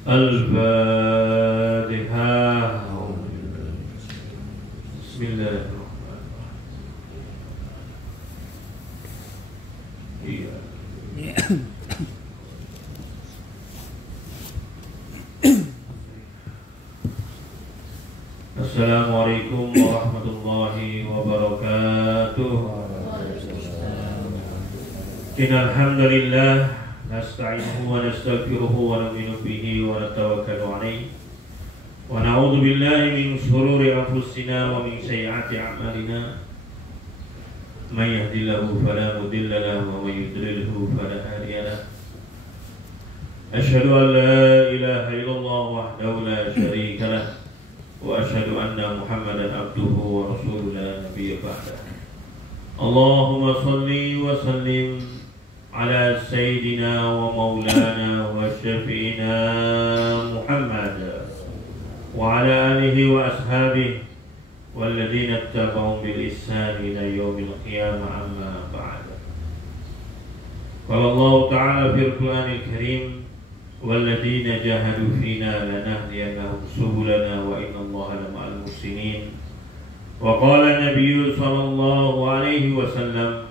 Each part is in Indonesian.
Al-Fatihah. Bismillahirrahmanirrahim. Iya. Assalamualaikum warahmatullahi wabarakatuh. Innal hamdalillah nasta'inuhu wa nastaghfiruhu wa nu'minu bihi wa natawakkalu 'alaihi wa na'udzu billahi min shururi anfusina wa min sayyiati a'malina. May yahdihillahu fala mudilla lahu wa may yudlilhu fala hadiya lahu. Asyhadu an la ilaha illallah wahdahu la syarika lahu wa asyhadu anna Muhammadan abduhu wa rasuluhu la nabiyya ba'dahu. Allahumma shalli wa sallim ala sayyidina wa maulana wa syafi'ina Muhammad wa ala alihi wa ashabihi walladzina ittaba'uhum bil ihsan ila yaumil qiyamah, amma ba'd. Qala Allah ta'ala fil Qur'anil Karim, walladzina jahadu fina lanahdiyannahum subulana wa innallaha lama'al muhsinin. Wa qala Nabiyyu sallallahu alaihi wasallam,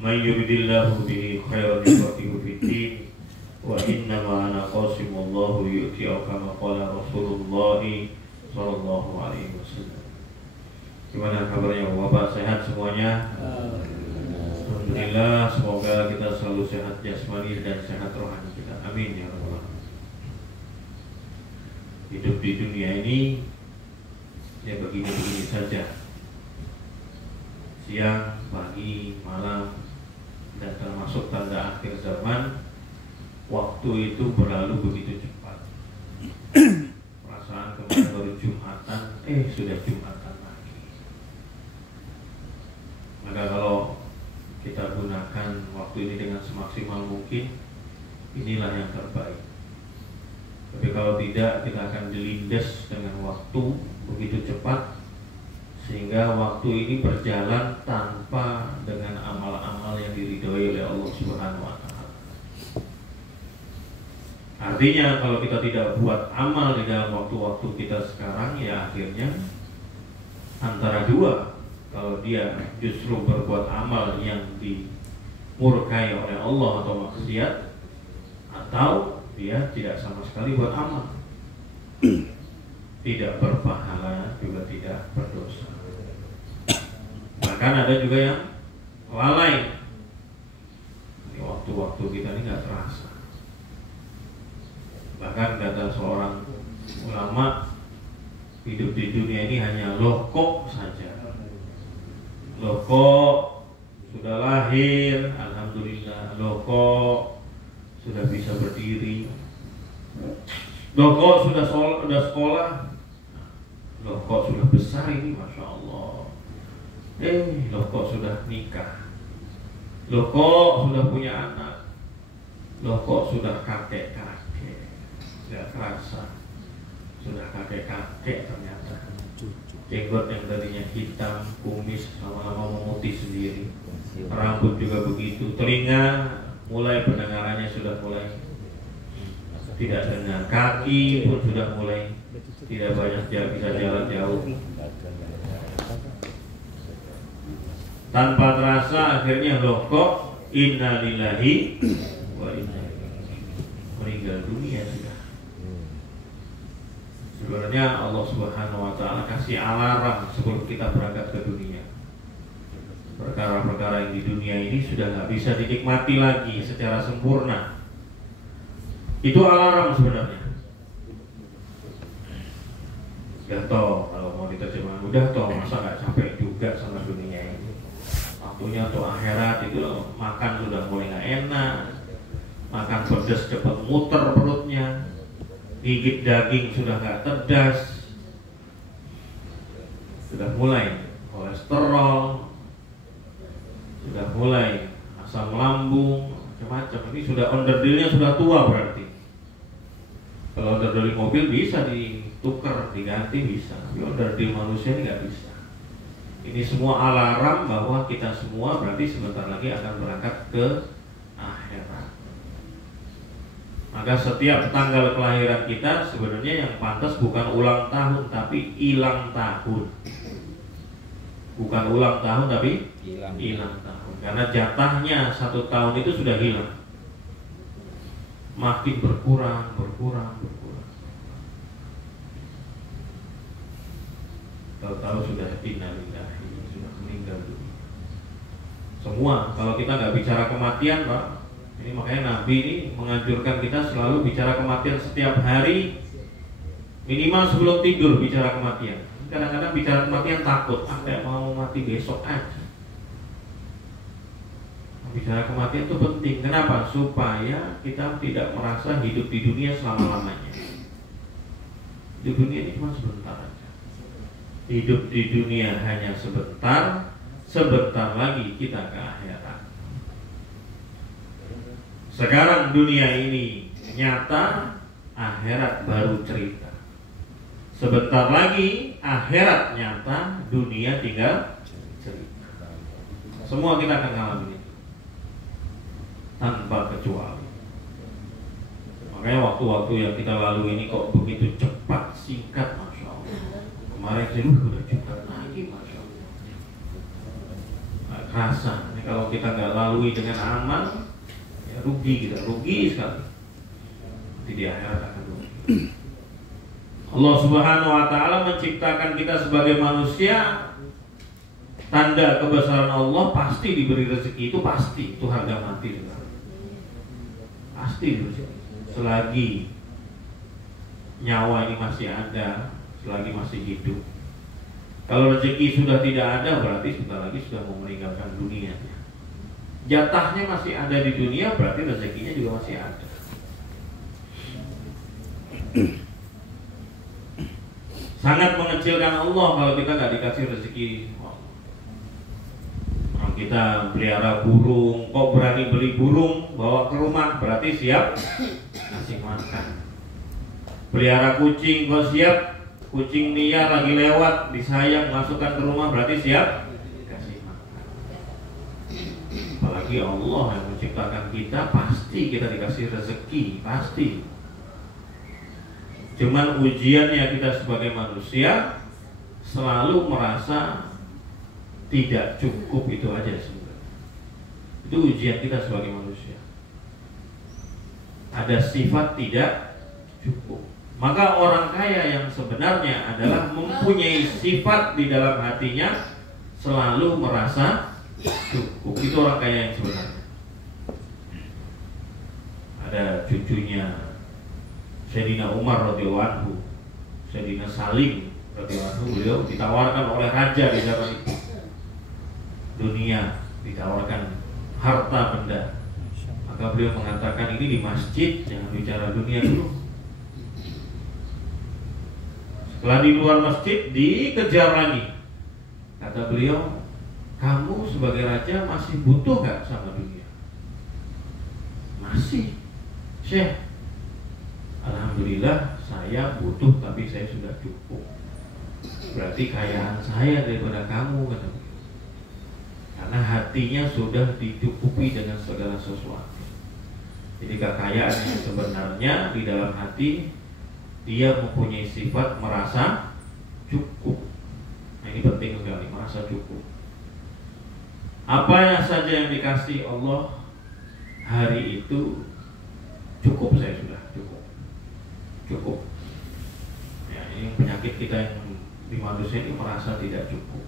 man yuridillahu bihi khairan yufaqihu fid din wa innama ana qasim wallahu yu'ti, kama qala Rasulullah sallallahu alaihi wasallam. Gimana kabarnya Bapak? Sehat semuanya? Alhamdulillah, semoga kita selalu sehat jasmani dan sehat rohani kita. Amin ya rabbal alamin. Hidup di dunia ini ya begini-begini saja. Siang, pagi, malam, dan termasuk tanda akhir zaman, waktu itu berlalu begitu cepat. Perasaan kemarin baru Jumatan, sudah Jumatan lagi. Maka kalau kita gunakan waktu ini dengan semaksimal mungkin, inilah yang terbaik. Tapi kalau tidak, kita akan dilindas dengan waktu begitu cepat, sehingga waktu ini berjalan tanpa dengan amal-amal yang diridhoi oleh Allah Subhanahu wa Ta'ala. Artinya kalau kita tidak buat amal di dalam waktu-waktu kita sekarang, ya akhirnya antara dua, kalau dia justru berbuat amal yang dimurkai oleh Allah atau maksiat, atau dia tidak sama sekali buat amal, tidak berpahala juga tidak berdosa. Bahkan ada juga yang lalai. Ini waktu-waktu kita ini nggak terasa. Bahkan kata seorang ulama, hidup di dunia ini hanya lokok saja. Lokok sudah lahir, alhamdulillah. Lokok sudah bisa berdiri. Lokok sudah sekolah. Lokok sudah besar ini, masya Allah. Lokok sudah nikah. Lokok sudah punya anak. Lokok sudah kakek-kakek. Tidak terasa, sudah kakek-kakek ternyata. Jenggot yang tadinya hitam, kumis lama-lama memutih sendiri. Rambut juga begitu. Telinga mulai pendengarannya sudah mulai tidak dengar. Kaki pun sudah mulai tidak banyak bisa jalan jauh. Tanpa terasa akhirnya kok innalillahi wa inna ilaihi raji'un, meninggal dunia sudah. Sebenarnya Allah Subhanahu wa Ta'ala kasih alarm sebelum kita berangkat ke dunia. Perkara-perkara yang di dunia ini sudah nggak bisa dinikmati lagi secara sempurna. Itu alarm sebenarnya. Ya toh, kalau mau diterjemahkan, udah toh, masa nggak capek juga sama dunia ini. Waktunya tuh akhirat itu loh, makan sudah mulai nggak enak, makan pedas cepat muter perutnya, gigit daging sudah nggak cerdas, sudah mulai kolesterol, sudah mulai asam lambung, macam-macam. Ini sudah onderdilnya sudah tua berarti. Kalau onderdil mobil bisa ditukar, diganti bisa, tapi onderdil manusia ini nggak bisa. Ini semua alarm bahwa kita semua berarti sebentar lagi akan berangkat ke akhirat. Maka setiap tanggal kelahiran kita sebenarnya yang pantas bukan ulang tahun tapi hilang tahun. Bukan ulang tahun tapi hilang tahun. Karena jatahnya 1 tahun itu sudah hilang. Makin berkurang. Tahu-tahu sudah innalillahi, sudah meninggal dunia. Semua, kalau kita nggak bicara kematian, Pak, ini makanya Nabi ini menganjurkan kita selalu bicara kematian setiap hari, minimal sebelum tidur bicara kematian. Kadang-kadang bicara kematian takut, kayak mau mati besok aja. Bicara kematian itu penting. Kenapa? Supaya kita tidak merasa hidup di dunia selama-lamanya. Di dunia ini cuma sebentar aja. Hidup di dunia hanya sebentar, sebentar lagi kita ke akhirat. Sekarang dunia ini nyata, akhirat baru cerita. Sebentar lagi akhirat nyata, dunia tinggal cerita. Semua kita akan ngalamin itu tanpa kecuali. Makanya waktu-waktu yang kita lalui ini kok begitu cepat, singkat, Masya Allah. Kemarin saya udah cepat lagi, Masya Allah. Nggak kerasa. Ini kalau kita nggak lalui dengan amal, ya rugi kita, rugi sekali. Nanti di akhirat akan rugi. Allah Subhanahu Wa Taala menciptakan kita sebagai manusia. Tanda kebesaran Allah pasti diberi rezeki, itu pasti, itu harga mati. Pasti rezeki. Selagi nyawa ini masih ada, selagi masih hidup. Kalau rezeki sudah tidak ada, berarti sebentar lagi sudah mau meninggalkan dunia. Jatahnya masih ada di dunia, berarti rezekinya juga masih ada. Sangat mengecilkan Allah kalau kita nggak dikasih rezeki. Kalau kita pelihara burung, kok berani beli burung bawa ke rumah, berarti siap ngasih makan. Pelihara kucing, kok siap kucing liar lagi lewat disayang masukkan ke rumah, berarti siap kasih makan. Apalagi Allah yang menciptakan kita, pasti kita dikasih rezeki, pasti. Cuman ujiannya kita sebagai manusia selalu merasa tidak cukup, itu aja sebenarnya. Itu ujian kita sebagai manusia. Ada sifat tidak cukup. Maka orang kaya yang sebenarnya adalah mempunyai sifat di dalam hatinya selalu merasa cukup. Itu orang kaya yang sebenarnya. Ada cucunya Sayyidina Umar radhiyallahu anhu, Sayyidina Salim radhiyallahu anhu, beliau ditawarkan oleh raja di zaman itu dunia, ditawarkan harta benda. Maka beliau mengatakan, ini di masjid jangan bicara dunia dulu. Setelah di luar masjid dikejar lagi. Kata beliau, kamu sebagai raja masih butuh gak sama dunia? Masih, Syekh. Alhamdulillah saya butuh, tapi saya sudah cukup. Berarti kayaan saya daripada kamu, kata beliau. Karena hatinya sudah dicukupi dengan segala sesuatu. Jadi kekayaan yang sebenarnya di dalam hati, dia mempunyai sifat merasa cukup. Nah, ini penting sekali, merasa cukup. Apa saja yang dikasih Allah hari itu cukup, saya sudah cukup. Ya, ini penyakit kita yang di manusia ini merasa tidak cukup.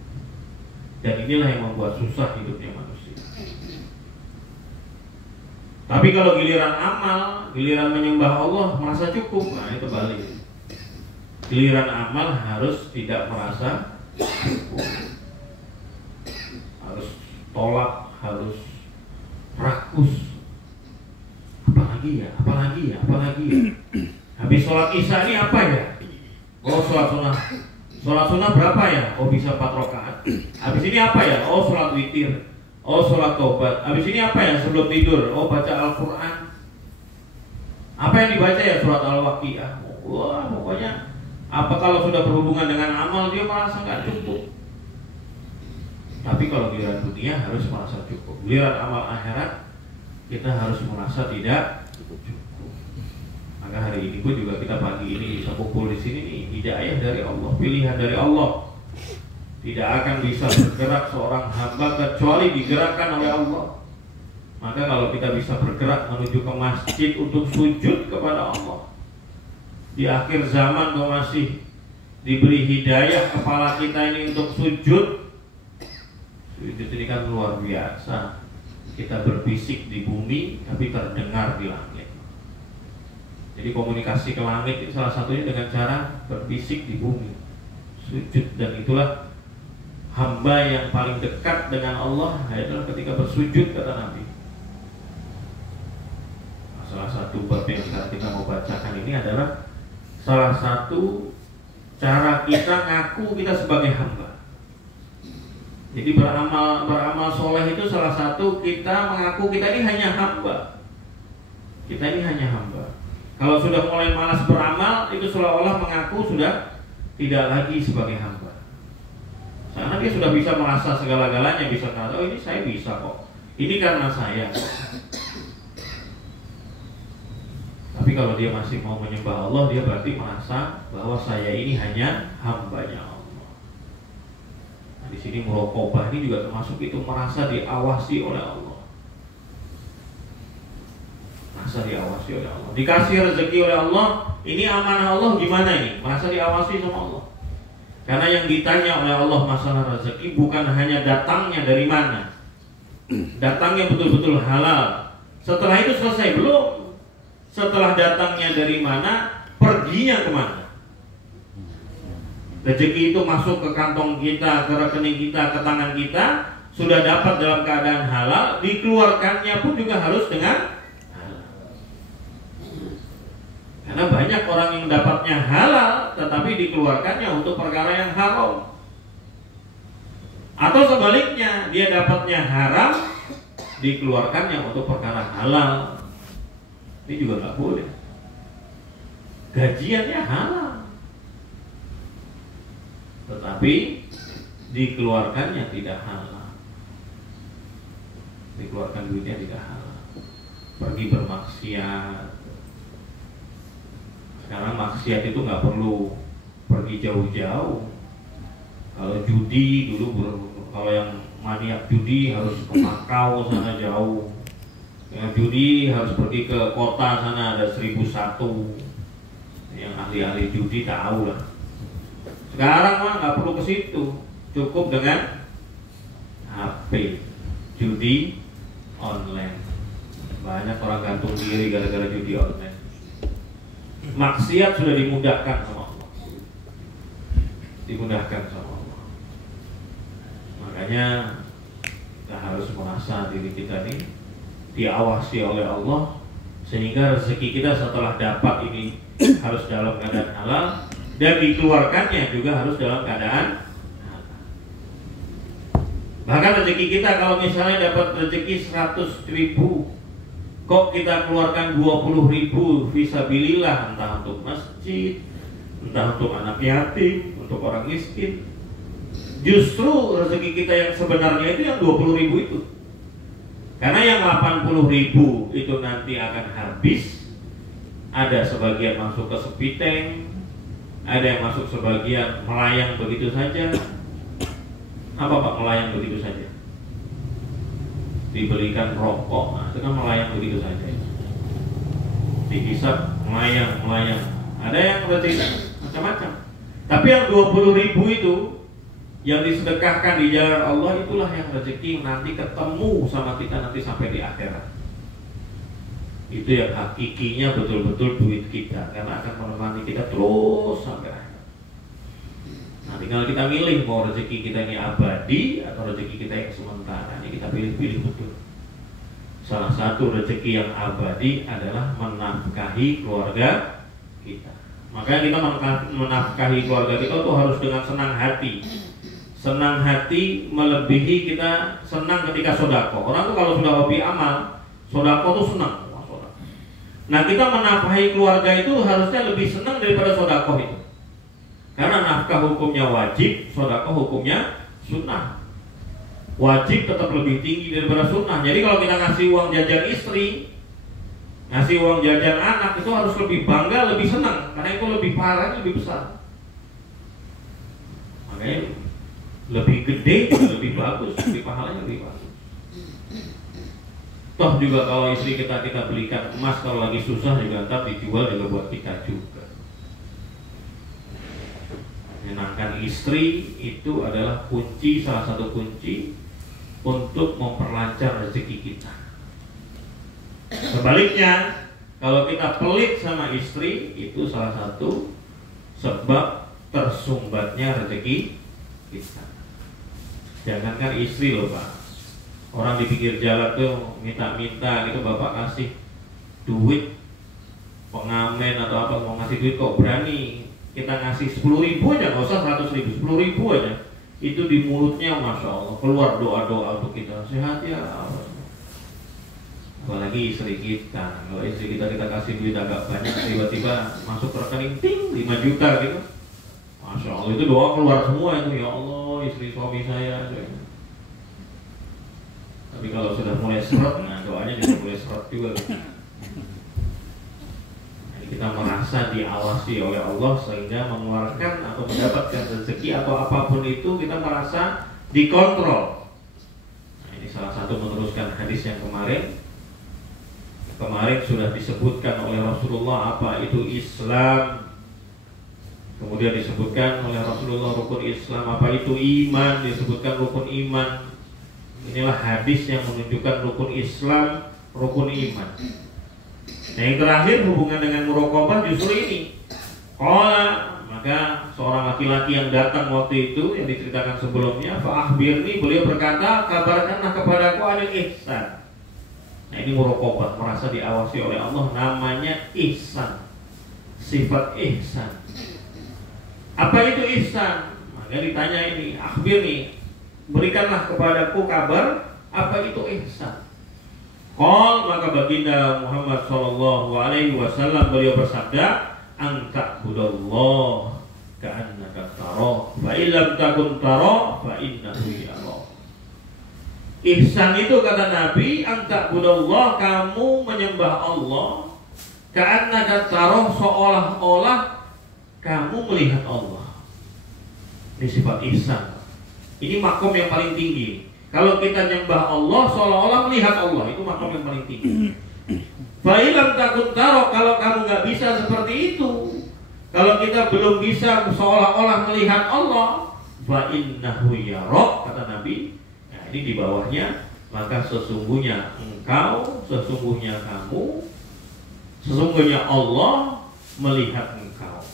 Dan inilah yang membuat susah hidupnya manusia. Tapi kalau giliran amal, giliran menyembah Allah merasa cukup, nah itu balik. Giliran amal harus tidak merasa cukup. Harus tolak, harus rakus. Apalagi ya. Habis sholat isya ini apa ya? Oh, sholat sunnah. Sholat sunnah berapa ya? Oh, bisa 4 rakaat. Habis ini apa ya? Oh, sholat witir. Oh, sholat tobat. Habis ini apa ya sebelum tidur? Oh, baca Al-Quran. Apa yang dibaca ya? Surat Al-Waqiah. Wah, pokoknya apa kalau sudah berhubungan dengan amal dia merasa nggak cukup. Tapi kalau giliran dunia harus merasa cukup. Giliran amal akhirat kita harus merasa tidak cukup. hari ini pun juga kita pagi ini bisa kumpul di sini nih, hidayah dari Allah, pilihan dari Allah. Tidak akan bisa bergerak seorang hamba kecuali digerakkan oleh Allah. Maka kalau kita bisa bergerak menuju ke masjid untuk sujud kepada Allah, di akhir zaman kau masih diberi hidayah kepala kita ini untuk sujud. Sujud ini kan luar biasa. Kita berbisik di bumi tapi terdengar di langit. Jadi komunikasi ke langit itu salah satunya dengan cara berbisik di bumi, sujud. Dan itulah hamba yang paling dekat dengan Allah adalah ketika bersujud, kata Nabi. Nah, salah satu bab yang sekarang kita mau bacakan ini adalah salah satu cara kita ngaku kita sebagai hamba. Jadi beramal soleh itu salah satu kita mengaku kita ini hanya hamba. Kita ini hanya hamba. Kalau sudah mulai malas beramal, itu seolah-olah mengaku sudah tidak lagi sebagai hamba. Karena dia sudah bisa merasa segala-galanya, bisa merasa, oh ini saya bisa kok, ini karena saya. Tapi kalau dia masih mau menyembah Allah, dia berarti merasa bahwa saya ini hanya hambanya Allah. Nah, di sini muraqabah ini juga termasuk itu, merasa diawasi oleh Allah. Merasa diawasi oleh Allah, dikasih rezeki oleh Allah. Ini amanah Allah, gimana ini? Merasa diawasi sama Allah. Karena yang ditanya oleh Allah masalah rezeki bukan hanya datangnya dari mana, datangnya betul-betul halal. Setelah itu selesai belum? Setelah datangnya dari mana, perginya kemana? Rezeki itu masuk ke kantong kita, ke rekening kita, ke tangan kita, sudah dapat dalam keadaan halal, dikeluarkannya pun juga harus dengan halal. Karena banyak orang yang dapatnya halal tetapi dikeluarkannya untuk perkara yang haram. Atau sebaliknya, dia dapatnya haram, dikeluarkannya untuk perkara halal. Ini juga nggak boleh. Gajiannya halal, tetapi dikeluarkannya tidak halal. Dikeluarkan duitnya tidak halal. Pergi bermaksiat. Sekarang maksiat itu nggak perlu pergi jauh-jauh. Kalau judi dulu, kalau yang maniak judi harus ke Makau sana jauh. Yang judi harus pergi ke kota sana, ada 1001. Yang ahli-ahli judi tahu lah. Sekarang mah nggak perlu ke situ, cukup dengan HP, judi online. Banyak orang gantung diri gara-gara judi online. Maksiat sudah dimudahkan sama Allah, dimudahkan sama Allah. Makanya kita harus merasa diri kita ini diawasi oleh Allah, sehingga rezeki kita setelah dapat ini harus dalam keadaan halal, dan dikeluarkannya juga harus dalam keadaan halal. Bahkan rezeki kita, kalau misalnya dapat rezeki 100.000, kok kita keluarkan 20.000 fisabilillah, entah untuk masjid, entah untuk anak yatim, untuk orang miskin. Justru rezeki kita yang sebenarnya itu yang 20.000 itu. Karena yang 80.000 itu nanti akan habis. Ada sebagian masuk ke sepiteng, ada yang masuk sebagian melayang begitu saja. Apa Pak melayang begitu saja? Diberikan rokok, nah, itu kan melayang begitu saja. Dihisap, melayang. Ada yang rezeki macam-macam. Tapi yang 20.000 itu yang disedekahkan di jalan Allah, itulah yang rezeki nanti ketemu sama kita nanti sampai di akhirat. Itu yang hakikinya betul-betul duit kita, karena akan menemani kita terus sampai akhir. Nah, tinggal kita milih mau rezeki kita ini abadi atau rezeki kita yang sementara. Ini kita pilih-pilih betul. Salah satu rezeki yang abadi adalah menafkahi keluarga kita. Makanya kita menafkahi keluarga kita tuh harus dengan senang hati. Senang hati melebihi kita senang ketika sodako. Orang tuh kalau sudah hobi amal, sodako tuh senang. Nah, kita menafkahi keluarga itu harusnya lebih senang daripada sodako itu. Karena nafkah hukumnya wajib, sodako hukumnya sunnah. Wajib tetap lebih tinggi daripada sunnah. Jadi kalau kita ngasih uang jajan istri, Ngasih uang jajan anak itu harus lebih bangga, lebih senang, karena itu lebih parah, lebih besar. Makanya lebih gede, lebih bagus, lebih pahalanya lebih bagus. Toh juga kalau istri kita belikan emas, kalau lagi susah juga ntar dijual juga buat kita juga. Menyenangkan istri itu adalah kunci, salah satu kunci untuk memperlancar rezeki kita. Sebaliknya, kalau kita pelit sama istri, itu salah satu sebab tersumbatnya rezeki kita. Jangankan istri loh Pak, orang di pinggir jalan tuh minta-minta gitu, bapak kasih duit, pengamen atau apa, mau ngasih duit kok berani. Kita ngasih 10.000 aja, nggak usah 100.000, 10.000 aja. Itu di mulutnya Masya Allah keluar doa-doa untuk kita, sehat ya. Apalagi istri kita, kalau istri kita kasih duit agak banyak, tiba-tiba masuk ke rekening ting 5 juta gitu, Masya Allah itu doa keluar semua itu, ya Allah istri suami saya. Tapi kalau sudah mulai seret, nah doanya juga mulai seret juga gitu. Jadi kita merasa diawasi oleh Allah sehingga mengeluarkan atau mendapatkan rezeki atau apapun itu kita merasa dikontrol. Nah, ini salah satu meneruskan hadis yang kemarin sudah disebutkan oleh Rasulullah apa itu Islam. Kemudian disebutkan oleh Rasulullah rukun Islam, apa itu iman, disebutkan rukun iman. Inilah hadis yang menunjukkan rukun Islam, rukun iman. Nah, yang terakhir hubungan dengan muraqabah justru ini. Maka seorang laki-laki yang datang waktu itu yang diceritakan sebelumnya, fa akhbirni, beliau berkata, kabarkanlah kepadaku anil ihsan. Nah, ini muraqabah, merasa diawasi oleh Allah, namanya ihsan. Sifat ihsan. Apa itu ihsan? Maka ditanya ini, akhbirni, berikanlah kepadaku kabar apa itu ihsan. Maka baginda Muhammad SAW beliau bersabda, anta budallah ka'annaka tara, fa illam takun tara fa innahu yara. Ihsan itu kata Nabi, anta budallah, kamu menyembah Allah, ka'annaka tara, seolah-olah kamu melihat Allah. Ini sifat ihsan. Ini makom yang paling tinggi. Kalau kita nyembah Allah seolah-olah melihat Allah, itu makom yang paling tinggi. Fa illam takun tara, kalau kamu nggak bisa seperti itu, kalau kita belum bisa seolah-olah melihat Allah, fa innahu yara, kata Nabi. Nah, ini di bawahnya, maka sesungguhnya engkau, sesungguhnya kamu, sesungguhnya Allah melihat engkau.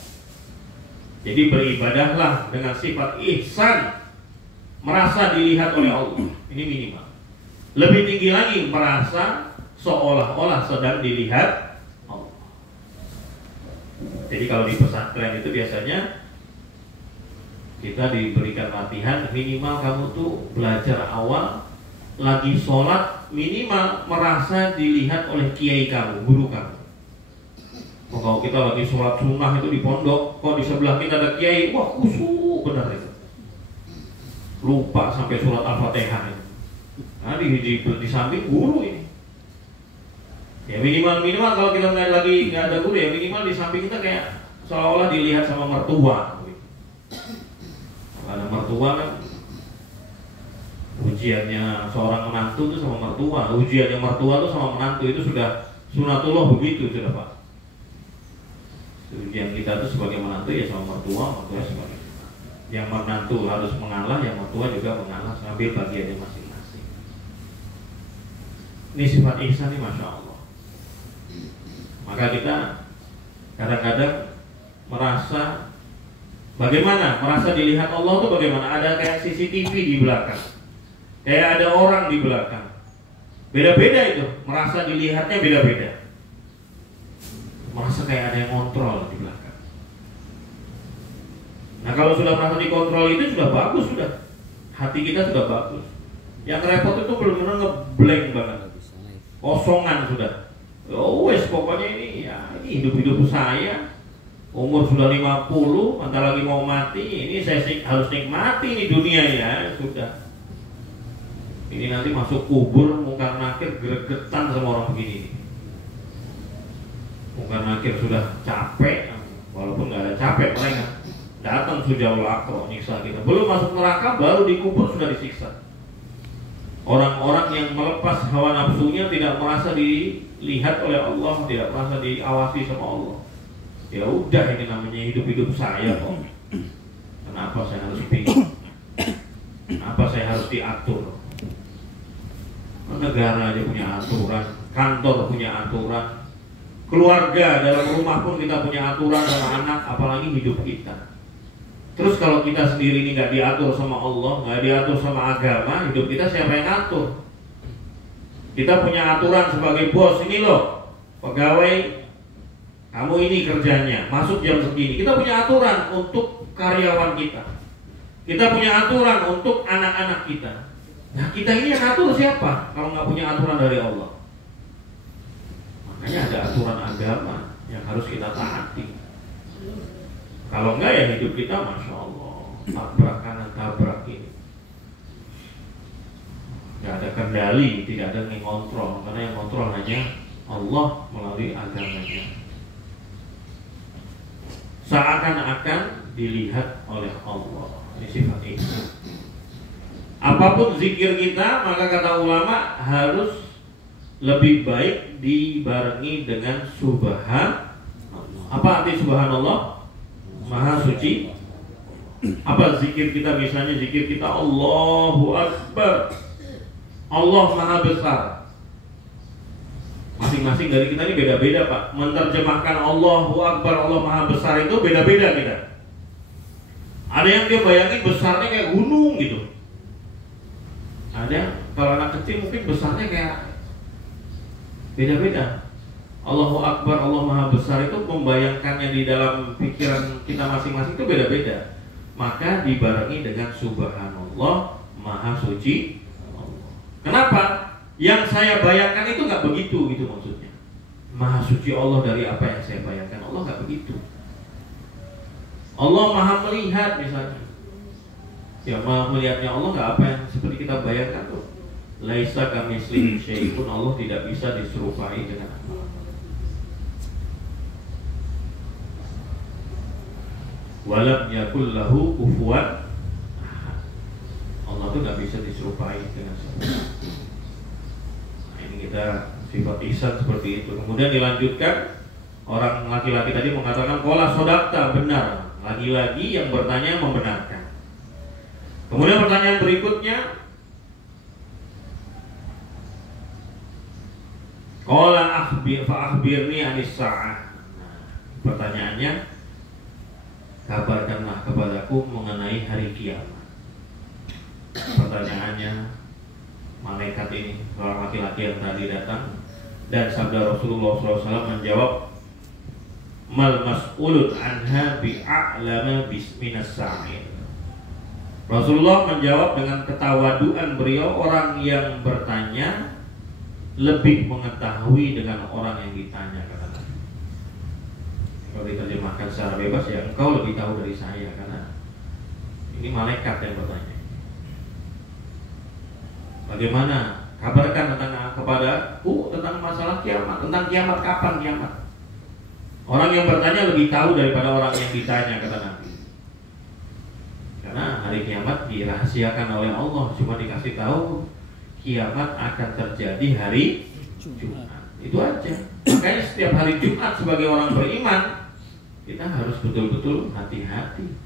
Jadi beribadahlah dengan sifat ihsan, merasa dilihat oleh Allah. Ini minimal. Lebih tinggi lagi, merasa seolah-olah sedang dilihat Allah. Jadi kalau di pesantren itu biasanya kita diberikan latihan, minimal kamu tuh belajar awal lagi sholat, minimal merasa dilihat oleh kiai kamu, guru kamu. Kalau kita lagi sholat sunnah itu di pondok, kok di sebelah kita ada kiai, wah khusyuk benar itu. Lupa sampai surat Al-Fatihah itu. Nah, di samping guru ini. Ya minimal kalau kita nggak ada guru, ya minimal di samping kita kayak seolah-olah dilihat sama mertua. Kalau ada mertua kan, ujiannya seorang menantu itu sama mertua, ujiannya mertua itu sama menantu, itu sudah sunatullah begitu sudah Pak. Ujian kita itu sebagai menantu ya sama mertua sebagai yang menantu harus mengalah, yang mertua juga mengalah, sambil bagiannya masing-masing. Ini sifat ihsan nih, Masya Allah. Maka kita kadang-kadang merasa bagaimana? Merasa dilihat Allah itu bagaimana? Ada kayak CCTV di belakang, kayak ada orang di belakang. Beda-beda itu, merasa dilihatnya beda-beda. Merasa kayak ada yang kontrol di belakang. Nah, kalau sudah merasa dikontrol itu sudah bagus, sudah hati kita sudah bagus. Yang repot itu benar-benar ngeblank banget, kosongan sudah. Oh wes, pokoknya ini hidup saya. Umur sudah 50, bentar lagi mau mati. Ini saya harus nikmati ini dunia ya, sudah. Ini nanti masuk kubur, mungkar nakir, gregetan sama orang begini. bukan akhir sudah capek, walaupun nggak ada capek mereka datang sudah lakro nyiksa kita. Belum masuk neraka baru dikubur sudah disiksa. Orang-orang yang melepas hawa nafsunya tidak merasa dilihat oleh Allah, tidak merasa diawasi sama Allah. Ya udah, ini namanya hidup saya kok. Kenapa saya harus bingung? Kenapa saya harus diatur? Negara aja punya aturan, kantor punya aturan, keluarga dalam rumah pun kita punya aturan sama anak, apalagi hidup kita. Terus kalau kita sendiri ini nggak diatur sama Allah, nggak diatur sama agama, hidup kita siapa yang ngatur? Kita punya aturan sebagai bos, ini loh pegawai, kamu ini kerjanya, masuk jam segini. Kita punya aturan untuk karyawan kita. Kita punya aturan untuk anak-anak kita. Nah, kita ini yang ngatur siapa kalau nggak punya aturan dari Allah? Makanya ada aturan agama yang harus kita taati. Kalau enggak ya hidup kita Masya Allah tabrak kanan tabrak kiri, nggak ada kendali, tidak ada yang ngontrol, karena yang kontrol hanya Allah melalui agamanya. Seakan-akan dilihat oleh Allah. Ini sifat ini. Apapun zikir kita, maka kata ulama harus lebih baik dibarengi dengan subhanallah. Apa arti subhanallah? Maha suci. Apa zikir kita? Misalnya zikir kita Allahu Akbar, Allah Maha Besar. Masing-masing dari kita ini beda-beda Pak. Menerjemahkan Allahu Akbar, Allah Maha Besar itu beda-beda kita. Ada yang dia bayangin besarnya kayak gunung gitu. Ada yang kalau anak kecil mungkin besarnya kayak beda-beda. Allahu Akbar, Allah Maha Besar itu membayangkannya di dalam pikiran kita masing-masing itu beda-beda. Maka dibarengi dengan subhanallah, Maha Suci Allah. Kenapa? Yang saya bayangkan itu nggak begitu gitu maksudnya. Maha Suci Allah dari apa yang saya bayangkan. Allah nggak begitu. Allah Maha Melihat misalnya. Ya Maha Melihatnya Allah nggak apa yang seperti kita bayangkan tuh. Laisa kamitslihi syai'un, Allah tidak bisa diserupai dengan apa. Walam yakul lahu kufuwan ahad. Allah itu nggak bisa diserupai dengan siapa. Nah, ini kita sifat ihsan seperti itu. Kemudian dilanjutkan, orang laki-laki tadi mengatakan qala sodaqta, benar. Lagi-lagi yang bertanya membenarkan. Kemudian pertanyaan berikutnya, qala akhbirni anis sa'ah. Pertanyaannya, kabarkanlah kepadaku mengenai hari kiamat. Pertanyaannya malaikat ini, seorang laki-laki yang tadi datang, dan sabda Rasulullah SAW menjawab, mal mas'ulun anha bi'a'lama bisminas sa'in. Rasulullah menjawab dengan ketawaduan beliau, orang yang bertanya lebih mengetahui dengan orang yang ditanya. Kalau diterjemahkan secara bebas ya, engkau lebih tahu dari saya, karena ini malaikat yang bertanya. Bagaimana? Kabarkan kepadaku tentang masalah kiamat, tentang kiamat, kapan kiamat. Orang yang bertanya lebih tahu daripada orang yang ditanya, kata Nabi. Karena hari kiamat dirahasiakan oleh Allah, cuma dikasih tahu kiamat akan terjadi hari Jumat. Itu aja. Makanya setiap hari Jumat sebagai orang beriman, kita harus betul-betul hati-hati,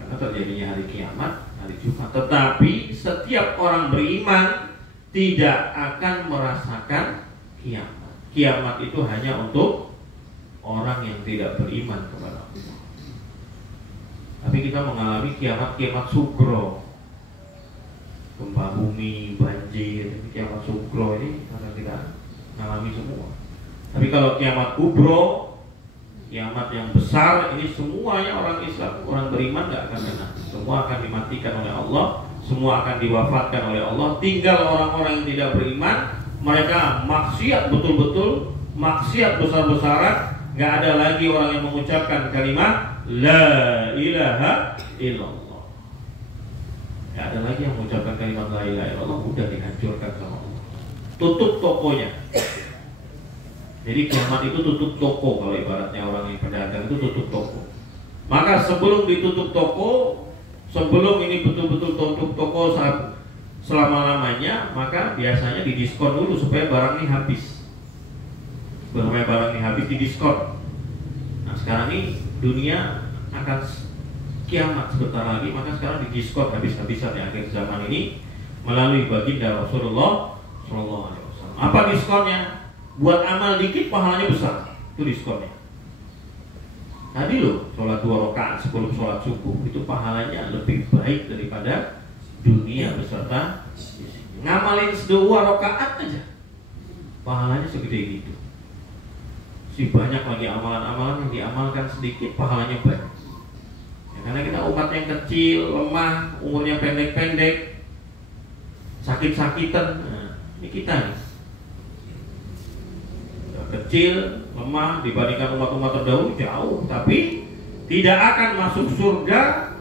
karena terjadinya hari kiamat, hari Jumat. Tetapi setiap orang beriman tidak akan merasakan kiamat. Kiamat itu hanya untuk orang yang tidak beriman kepada Allah. Tapi kita mengalami kiamat-kiamat sugro, gempa bumi, banjir, kiamat sugro ini karena kita mengalami semua. Tapi kalau kiamat kubro, kiamat yang besar, ini semuanya orang Islam, orang beriman nggak akan kena. Semua akan dimatikan oleh Allah, semua akan diwafatkan oleh Allah. Tinggal orang-orang yang tidak beriman, mereka maksiat betul-betul, maksiat besar-besaran. Nggak ada lagi orang yang mengucapkan kalimat La ilaha illallah. Nggak ada lagi yang mengucapkan kalimat La ilaha illallah, udah dihancurkan sama Allah. Tutup tokonya. Jadi kiamat itu tutup toko, kalau ibaratnya orang yang pedagang itu tutup toko. Maka sebelum ditutup toko, sebelum ini betul-betul tutup toko selama-lamanya, maka biasanya didiskon dulu supaya barang ini habis. Supaya barang ini habis didiskon. Nah sekarang ini dunia akan kiamat sebentar lagi, maka sekarang didiskon habis-habisan di akhir zaman ini melalui baginda Rasulullah SAW. Apa diskonnya? Buat amal dikit pahalanya besar, itu diskonnya. Tadi loh, sholat 2 rakaat sebelum sholat subuh itu pahalanya lebih baik daripada dunia beserta ngamalin 2 rakaat aja, pahalanya segede gitu. Si banyak lagi amalan-amalan yang diamalkan sedikit, pahalanya banyak. Ya, karena kita umat yang kecil, lemah, umurnya pendek-pendek, sakit-sakitan. Nah, ini kita nih. Kecil, lemah dibandingkan umat-umat terdahulu jauh, tapi tidak akan masuk surga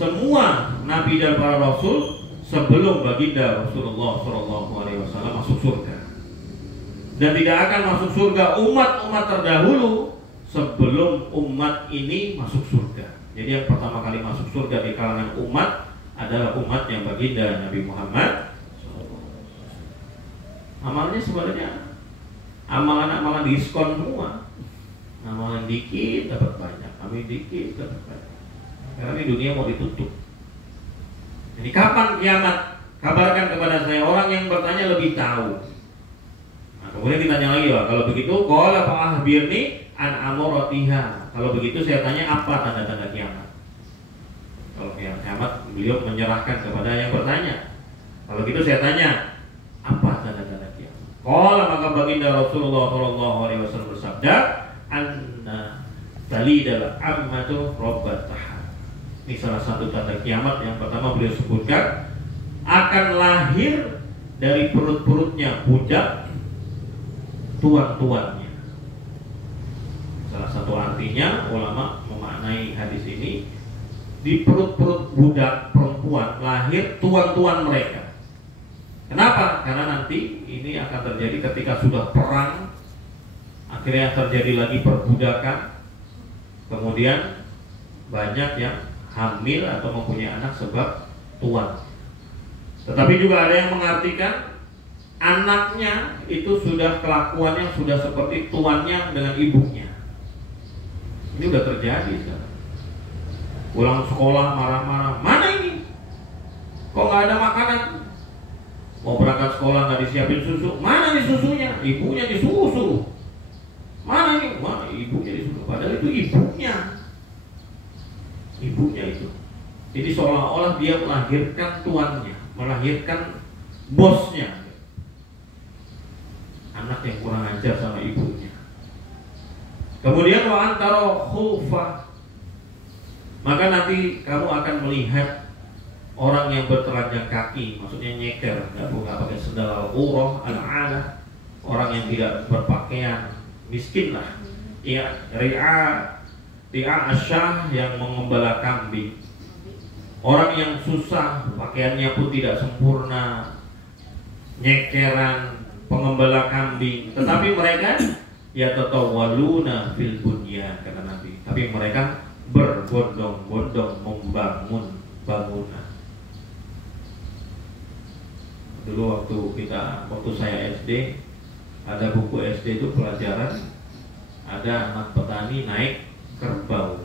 semua nabi dan para rasul sebelum baginda Rasulullah SAW masuk surga, dan tidak akan masuk surga umat-umat terdahulu sebelum umat ini masuk surga. Jadi yang pertama kali masuk surga di kalangan umat adalah umat yang baginda Nabi Muhammad. Amalnya sebenarnya amalan-amalan diskon semua. Amalan dikit dapat banyak, amin dikit dapat banyak. Karena ini dunia mau ditutup. Jadi kapan kiamat? Kabarkan kepada saya. Orang yang bertanya lebih tahu. Nah, kemudian ditanya lagi, Pak. Kalau begitu, qala fa'ahbirni an amoratiha. Kalau begitu saya tanya apa tanda-tanda kiamat? Kalau kiamat, beliau menyerahkan kepada yang bertanya. Kalau gitu saya tanya, apa tanda-tanda kiamat? Qala, maka baginda Rasulullah SAW bersabda, anna talidal ammatu rabbataha. Ini salah satu tanda kiamat yang pertama beliau sebutkan, akan lahir dari perut-perutnya budak tuan-tuannya. Salah satu artinya ulama memaknai hadis ini, di perut-perut budak perempuan lahir tuan-tuan mereka. Kenapa? Karena nanti ini akan terjadi ketika sudah perang, akhirnya terjadi lagi perbudakan, kemudian banyak yang hamil atau mempunyai anak sebab tuan. Tetapi juga ada yang mengartikan anaknya itu sudah kelakuannya sudah seperti tuannya dengan ibunya. Ini udah terjadi sekarang. Pulang sekolah marah-marah, mana ini? Kok nggak ada makanan? Mau berangkat sekolah nggak disiapin susu, mana nih susunya? Ibunya disusu. Mana ini? Wah, ibunya disusu. Padahal itu ibunya. Ibunya itu. Jadi seolah-olah dia melahirkan tuannya, melahirkan bosnya. Anak yang kurang ajar sama ibunya. Kemudian wa antara khulfa, maka nanti kamu akan melihat orang yang bertelanjang kaki, maksudnya nyeker, nggak pakai sendal al-urah, al-'alah, orang yang tidak berpakaian, miskin lah. Ya, ri'a asyah, yang mengembala kambing. Orang yang susah, pakaiannya pun tidak sempurna, nyekeran, pengembala kambing. Tetapi mereka ya tatawaluna fil bunyan, kata Nabi. Tapi mereka berbondong-bondong membangun bangunan. Dulu waktu saya SD, ada buku SD itu pelajaran, ada anak petani naik kerbau.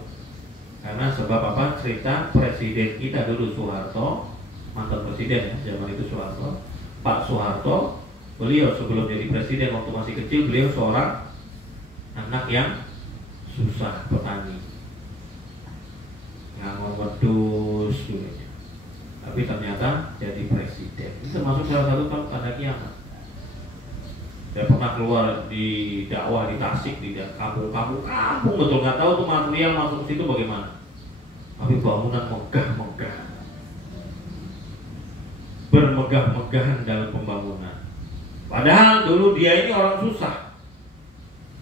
Karena sebab apa? Cerita presiden kita dulu, Soeharto, mantan presiden ya, zaman itu Soeharto, Pak Soeharto, beliau sebelum jadi presiden waktu masih kecil, beliau seorang anak yang susah, petani, ngangon wedus dulunya. Tapi ternyata jadi presiden. Ini termasuk salah satu tanda kiamat. Saya pernah keluar di dakwah di Tasik, di kampung betul, nggak tahu tuh material masuk situ bagaimana. Tapi bangunan megah-megah, bermegah-megahan dalam pembangunan. Padahal dulu dia ini orang susah.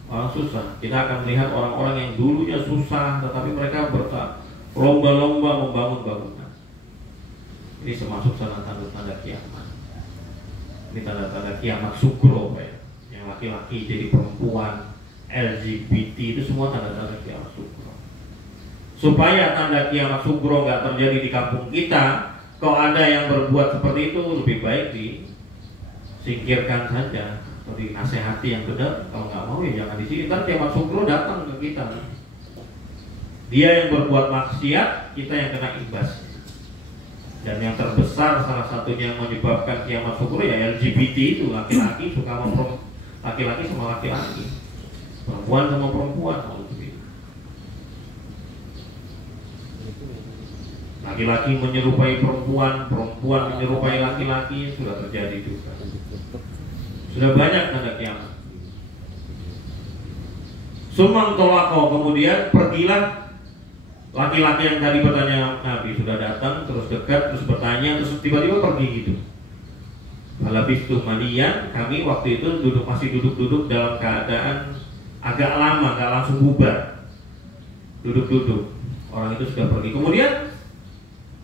Orang susah. Kita akan melihat orang-orang yang dulunya susah, tetapi mereka berlomba-lomba membangun bangunan. Ini termasuk salah tanda-tanda kiamat. Ini tanda-tanda kiamat sugro, Pak ya, yang yang laki-laki jadi perempuan, LGBT, itu semua tanda-tanda kiamat sugro. Supaya tanda kiamat sugro nggak terjadi di kampung kita, kalau ada yang berbuat seperti itu lebih baik disingkirkan saja atau dinasehati yang benar. Kalau nggak mau ya jangan di sini. Ntar kiamat sugro datang ke kita. Dia yang berbuat maksiat, kita yang kena imbas. Dan yang terbesar salah satunya yang menyebabkan kiamat sugro ya LGBT itu, laki-laki suka sama laki-laki sama laki-laki, perempuan sama perempuan. Laki-laki menyerupai perempuan, perempuan menyerupai laki-laki, sudah terjadi juga. Sudah banyak tanda kiamat. Sumang tolako, kemudian pergilah laki-laki yang tadi bertanya Nabi, sudah datang, terus dekat, terus bertanya, terus tiba-tiba pergi gitu. Falabistu maliyan, kami waktu itu masih duduk-duduk dalam keadaan agak lama, gak langsung bubar. Duduk-duduk, orang itu sudah pergi. Kemudian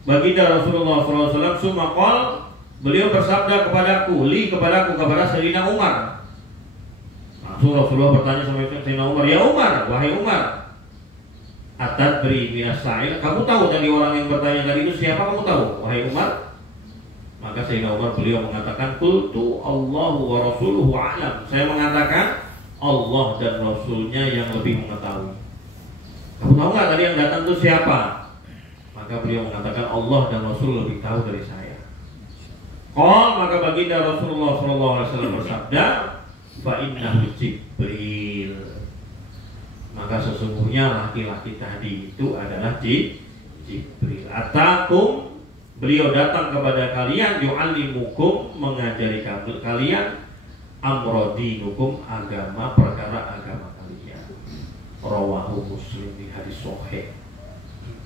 baginda Rasulullah SAW sumakol, beliau bersabda kepadaku, kepada Sayyidina Umar. Langsung Rasulullah bertanya sama Sayyidina Umar, ya Umar, wahai Umar, Atad beri minas sa'il, kamu tahu tadi orang yang bertanya tadi itu siapa, kamu tahu wahai Umar? Maka Sayyidina Umar beliau mengatakan, qultu Allahu wa rasuluhu a'lam, saya mengatakan Allah dan Rasulnya yang lebih mengetahui. Kamu tahu nggak tadi yang datang itu siapa? Maka beliau mengatakan Allah dan Rasul lebih tahu dari saya. Maka baginda Rasulullah SAW bersabda, fa innahu Jibril, maka sesungguhnya laki-laki tadi itu adalah Jibril. Atakum, beliau datang kepada kalian, yu'allimukum, mengajari kalian, amrodinukum, agama, perkara agama kalian. Rawahu Muslim di hadis sahih.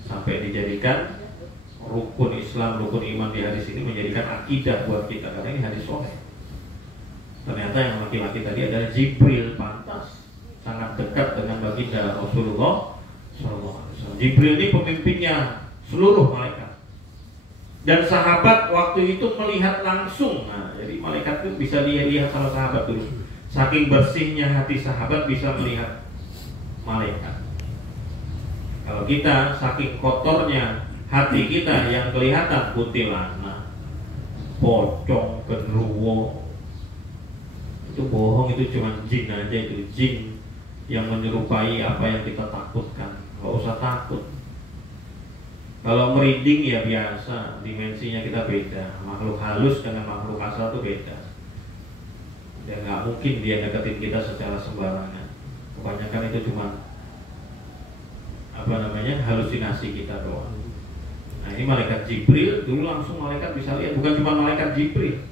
Sampai dijadikan rukun Islam, rukun iman di hadis ini menjadikan akidah buat kita, karena ini hadis sahih. Ternyata yang laki-laki tadi adalah Jibril, pantas sangat dekat dengan baginda Rasulullah SAW. Jibril ini pemimpinnya seluruh malaikat. Dan sahabat waktu itu melihat langsung. Nah, jadi malaikat itu bisa lihat sama sahabat dulu. Saking bersihnya hati sahabat bisa melihat malaikat. Kalau kita saking kotornya hati kita, yang kelihatan kuntilanak, pocong, genruwo, itu bohong, itu cuma jin aja, itu jin yang menyerupai apa yang kita takutkan. Gak usah takut. Kalau merinding ya biasa, dimensinya kita beda. Makhluk halus dengan makhluk kasar itu beda. Ya nggak mungkin dia deketin kita secara sembarangan. Kebanyakan itu cuma halusinasi kita doang. Nah ini malaikat Jibril, dulu langsung malaikat bisa lihat, bukan cuma malaikat Jibril.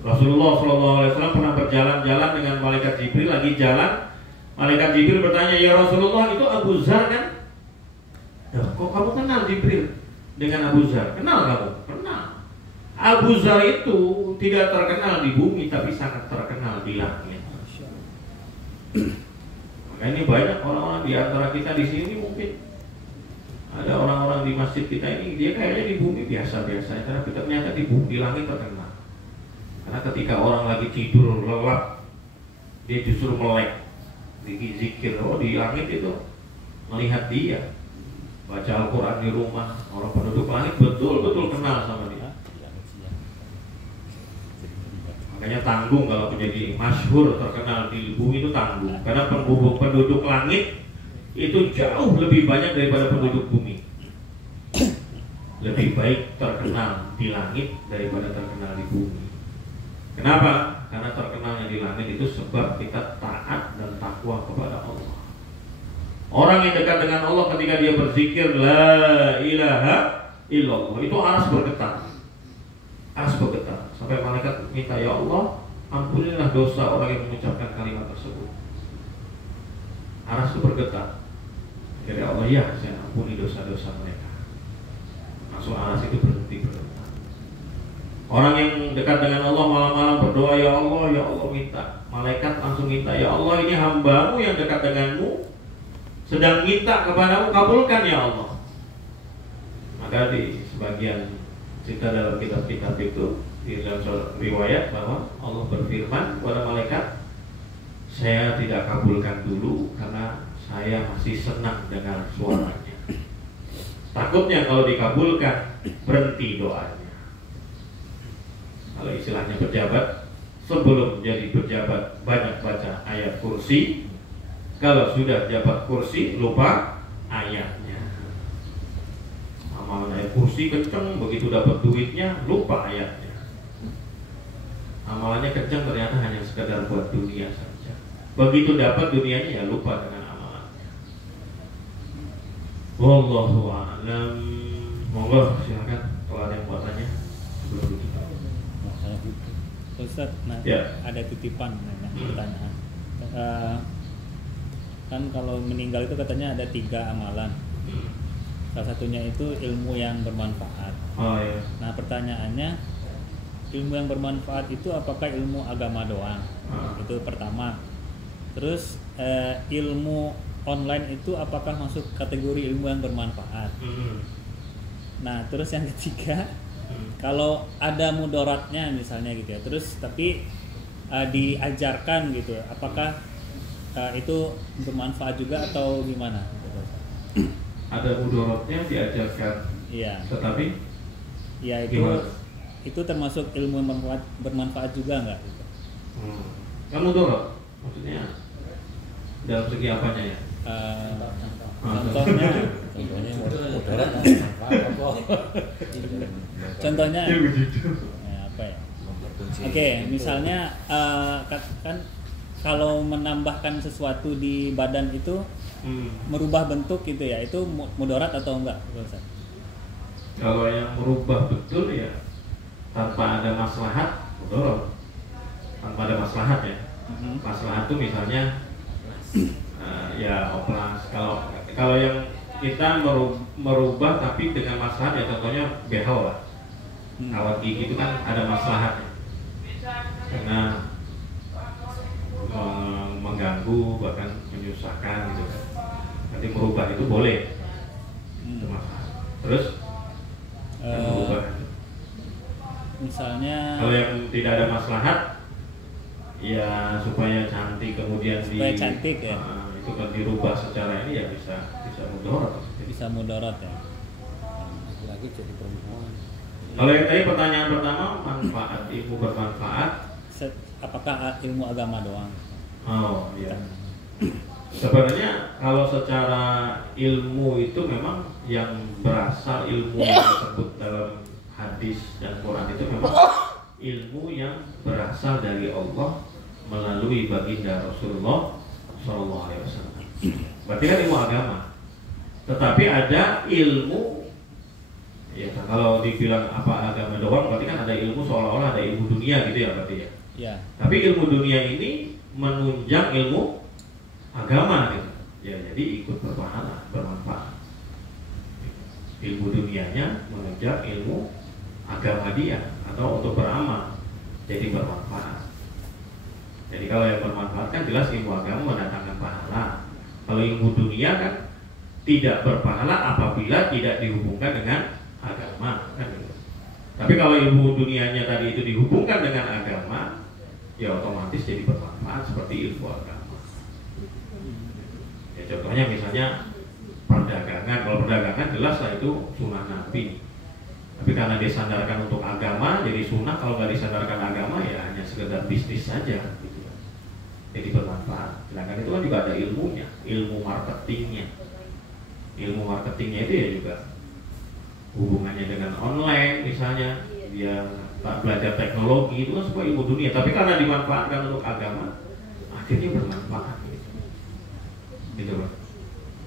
Rasulullah SAW pernah berjalan-jalan dengan malaikat Jibril, lagi jalan, malaikat Jibril bertanya, ya Rasulullah, itu Abu Zar kan? Kok kamu kenal Jibril dengan Abu Zar? Kenal kamu? Kenal. Abu Zar itu tidak terkenal di bumi, tapi sangat terkenal di langit. Maka ini banyak orang-orang di antara kita di sini, mungkin ada orang-orang di masjid kita ini, dia kayaknya di bumi biasa-biasa, karena kita ternyata di bumi, di langit terkenal. Karena ketika orang lagi tidur lelap, dia justru melek, zikir. Di langit itu melihat dia, baca Al-Quran di rumah, orang penduduk langit betul-betul kenal sama dia. Makanya Tanggung kalau menjadi masyhur terkenal di bumi itu Tanggung, karena penduduk langit itu jauh lebih banyak daripada penduduk bumi. Lebih baik terkenal di langit daripada terkenal di bumi. Kenapa? Karena terkenalnya di langit itu sebab kita taat dan takwa kepada Allah. Orang yang dekat dengan Allah ketika dia berzikir la ilaha illallah, itu aras bergetar. Aras bergetar sampai malaikat minta, ya Allah, ampunilah dosa orang yang mengucapkan kalimat tersebut. Aras itu bergetar. Jadi Allah, ya saya ampuni dosa-dosa mereka. Langsung aras itu berhenti bergetar. Orang yang dekat dengan Allah malam-malam berdoa, ya Allah minta. Malaikat langsung minta, ya Allah, ini hambamu yang dekat denganmu sedang minta kepadamu, kabulkan ya Allah. Maka di sebagian cerita dalam kitab-kitab itu Di dalam riwayat bahwa Allah berfirman kepada malaikat, saya tidak kabulkan dulu karena saya masih senang dengar suaranya. Takutnya kalau dikabulkan berhenti doanya. Kalau istilahnya pejabat, sebelum jadi pejabat banyak baca ayat kursi, kalau sudah jabat kursi lupa ayatnya. Amalan ayat kursi kenceng, begitu dapat duitnya lupa ayatnya. Amalannya kenceng ternyata hanya sekedar buat dunia saja. Begitu dapat dunianya ya lupa dengan amalannya. Wallahu a'lam. Monggo silakan kalau ada yang mau tanya sebelum ditutup. Ustaz, nah, Ya. ada titipan pertanyaan. Kan kalau meninggal itu katanya ada 3 amalan. Salah satunya itu ilmu yang bermanfaat. Oh ya. Nah pertanyaannya, ilmu yang bermanfaat itu apakah ilmu agama doang? Itu pertama. Terus ilmu online itu apakah masuk kategori ilmu yang bermanfaat? Nah terus yang ketiga, kalau ada mudaratnya misalnya gitu ya, terus tapi diajarkan gitu, apakah itu bermanfaat juga atau gimana? Ada mudaratnya diajarkan. Iya. Tetapi ya itu termasuk ilmu yang bermanfaat juga nggak? Kan mudarat maksudnya dalam segi apanya ya? Contohnya ya, apa ya? Oke, misalnya kan kalau menambahkan sesuatu di badan itu merubah bentuk gitu ya, itu mudarat atau enggak? Kalau yang merubah betul ya tanpa ada maslahat, mudarat. Tanpa ada maslahat ya. Maslahat itu misalnya ya operasi. Kalau yang kita merubah tapi dengan maslahat ya contohnya behel lah. Kawat gigi itu kan ada maslahatnya. Karena mengganggu bahkan menyusahkan gitu. Nanti merubah itu boleh. Itu masalah. Terus merubah. Misalnya kalau yang tidak ada maslahat ya supaya cantik kemudian supaya cantik ya. Itu kan dirubah secara ini ya bisa mudarat. Bisa mudarat ya. Lagi jadi perempuan. Kalau yang tadi pertanyaan pertama manfaat ilmu bermanfaat, apakah ilmu agama doang? Oh iya. Sebenarnya kalau secara ilmu itu memang yang berasal ilmu yang disebut dalam hadis dan Quran itu memang ilmu yang berasal dari Allah melalui baginda Rasulullah SAW. Berarti kan ilmu agama. Tetapi ada ilmu, ya kalau dibilang apa agama doang, berarti kan ada ilmu seolah-olah ada ilmu dunia gitu ya berarti ya. Ya. Tapi ilmu dunia ini menunjang ilmu agama gitu. Ya jadi ikut berpahala, bermanfaat. Ilmu dunianya menunjang ilmu agama dia atau untuk beramal jadi bermanfaat. Jadi kalau yang bermanfaat kan jelas ilmu agama mendatangkan pahala. Kalau ilmu dunia kan tidak berpahala apabila tidak dihubungkan dengan agama kan gitu. Tapi kalau ilmu dunianya tadi itu dihubungkan dengan agama, ya otomatis jadi bermanfaat seperti ilmu agama. Ya contohnya misalnya perdagangan. Kalau perdagangan jelas lah itu sunnah Nabi. Tapi karena disandarkan untuk agama jadi sunnah. Kalau nggak disandarkan agama ya hanya sekedar bisnis saja gitu. Jadi bermanfaat. Sedangkan itu kan juga ada ilmunya, ilmu marketingnya. Ilmu marketingnya itu ya juga hubungannya dengan online misalnya, dia belajar teknologi itu kan semua ilmu dunia. Tapi karena dimanfaatkan untuk agama, akhirnya bermanfaat gitu loh.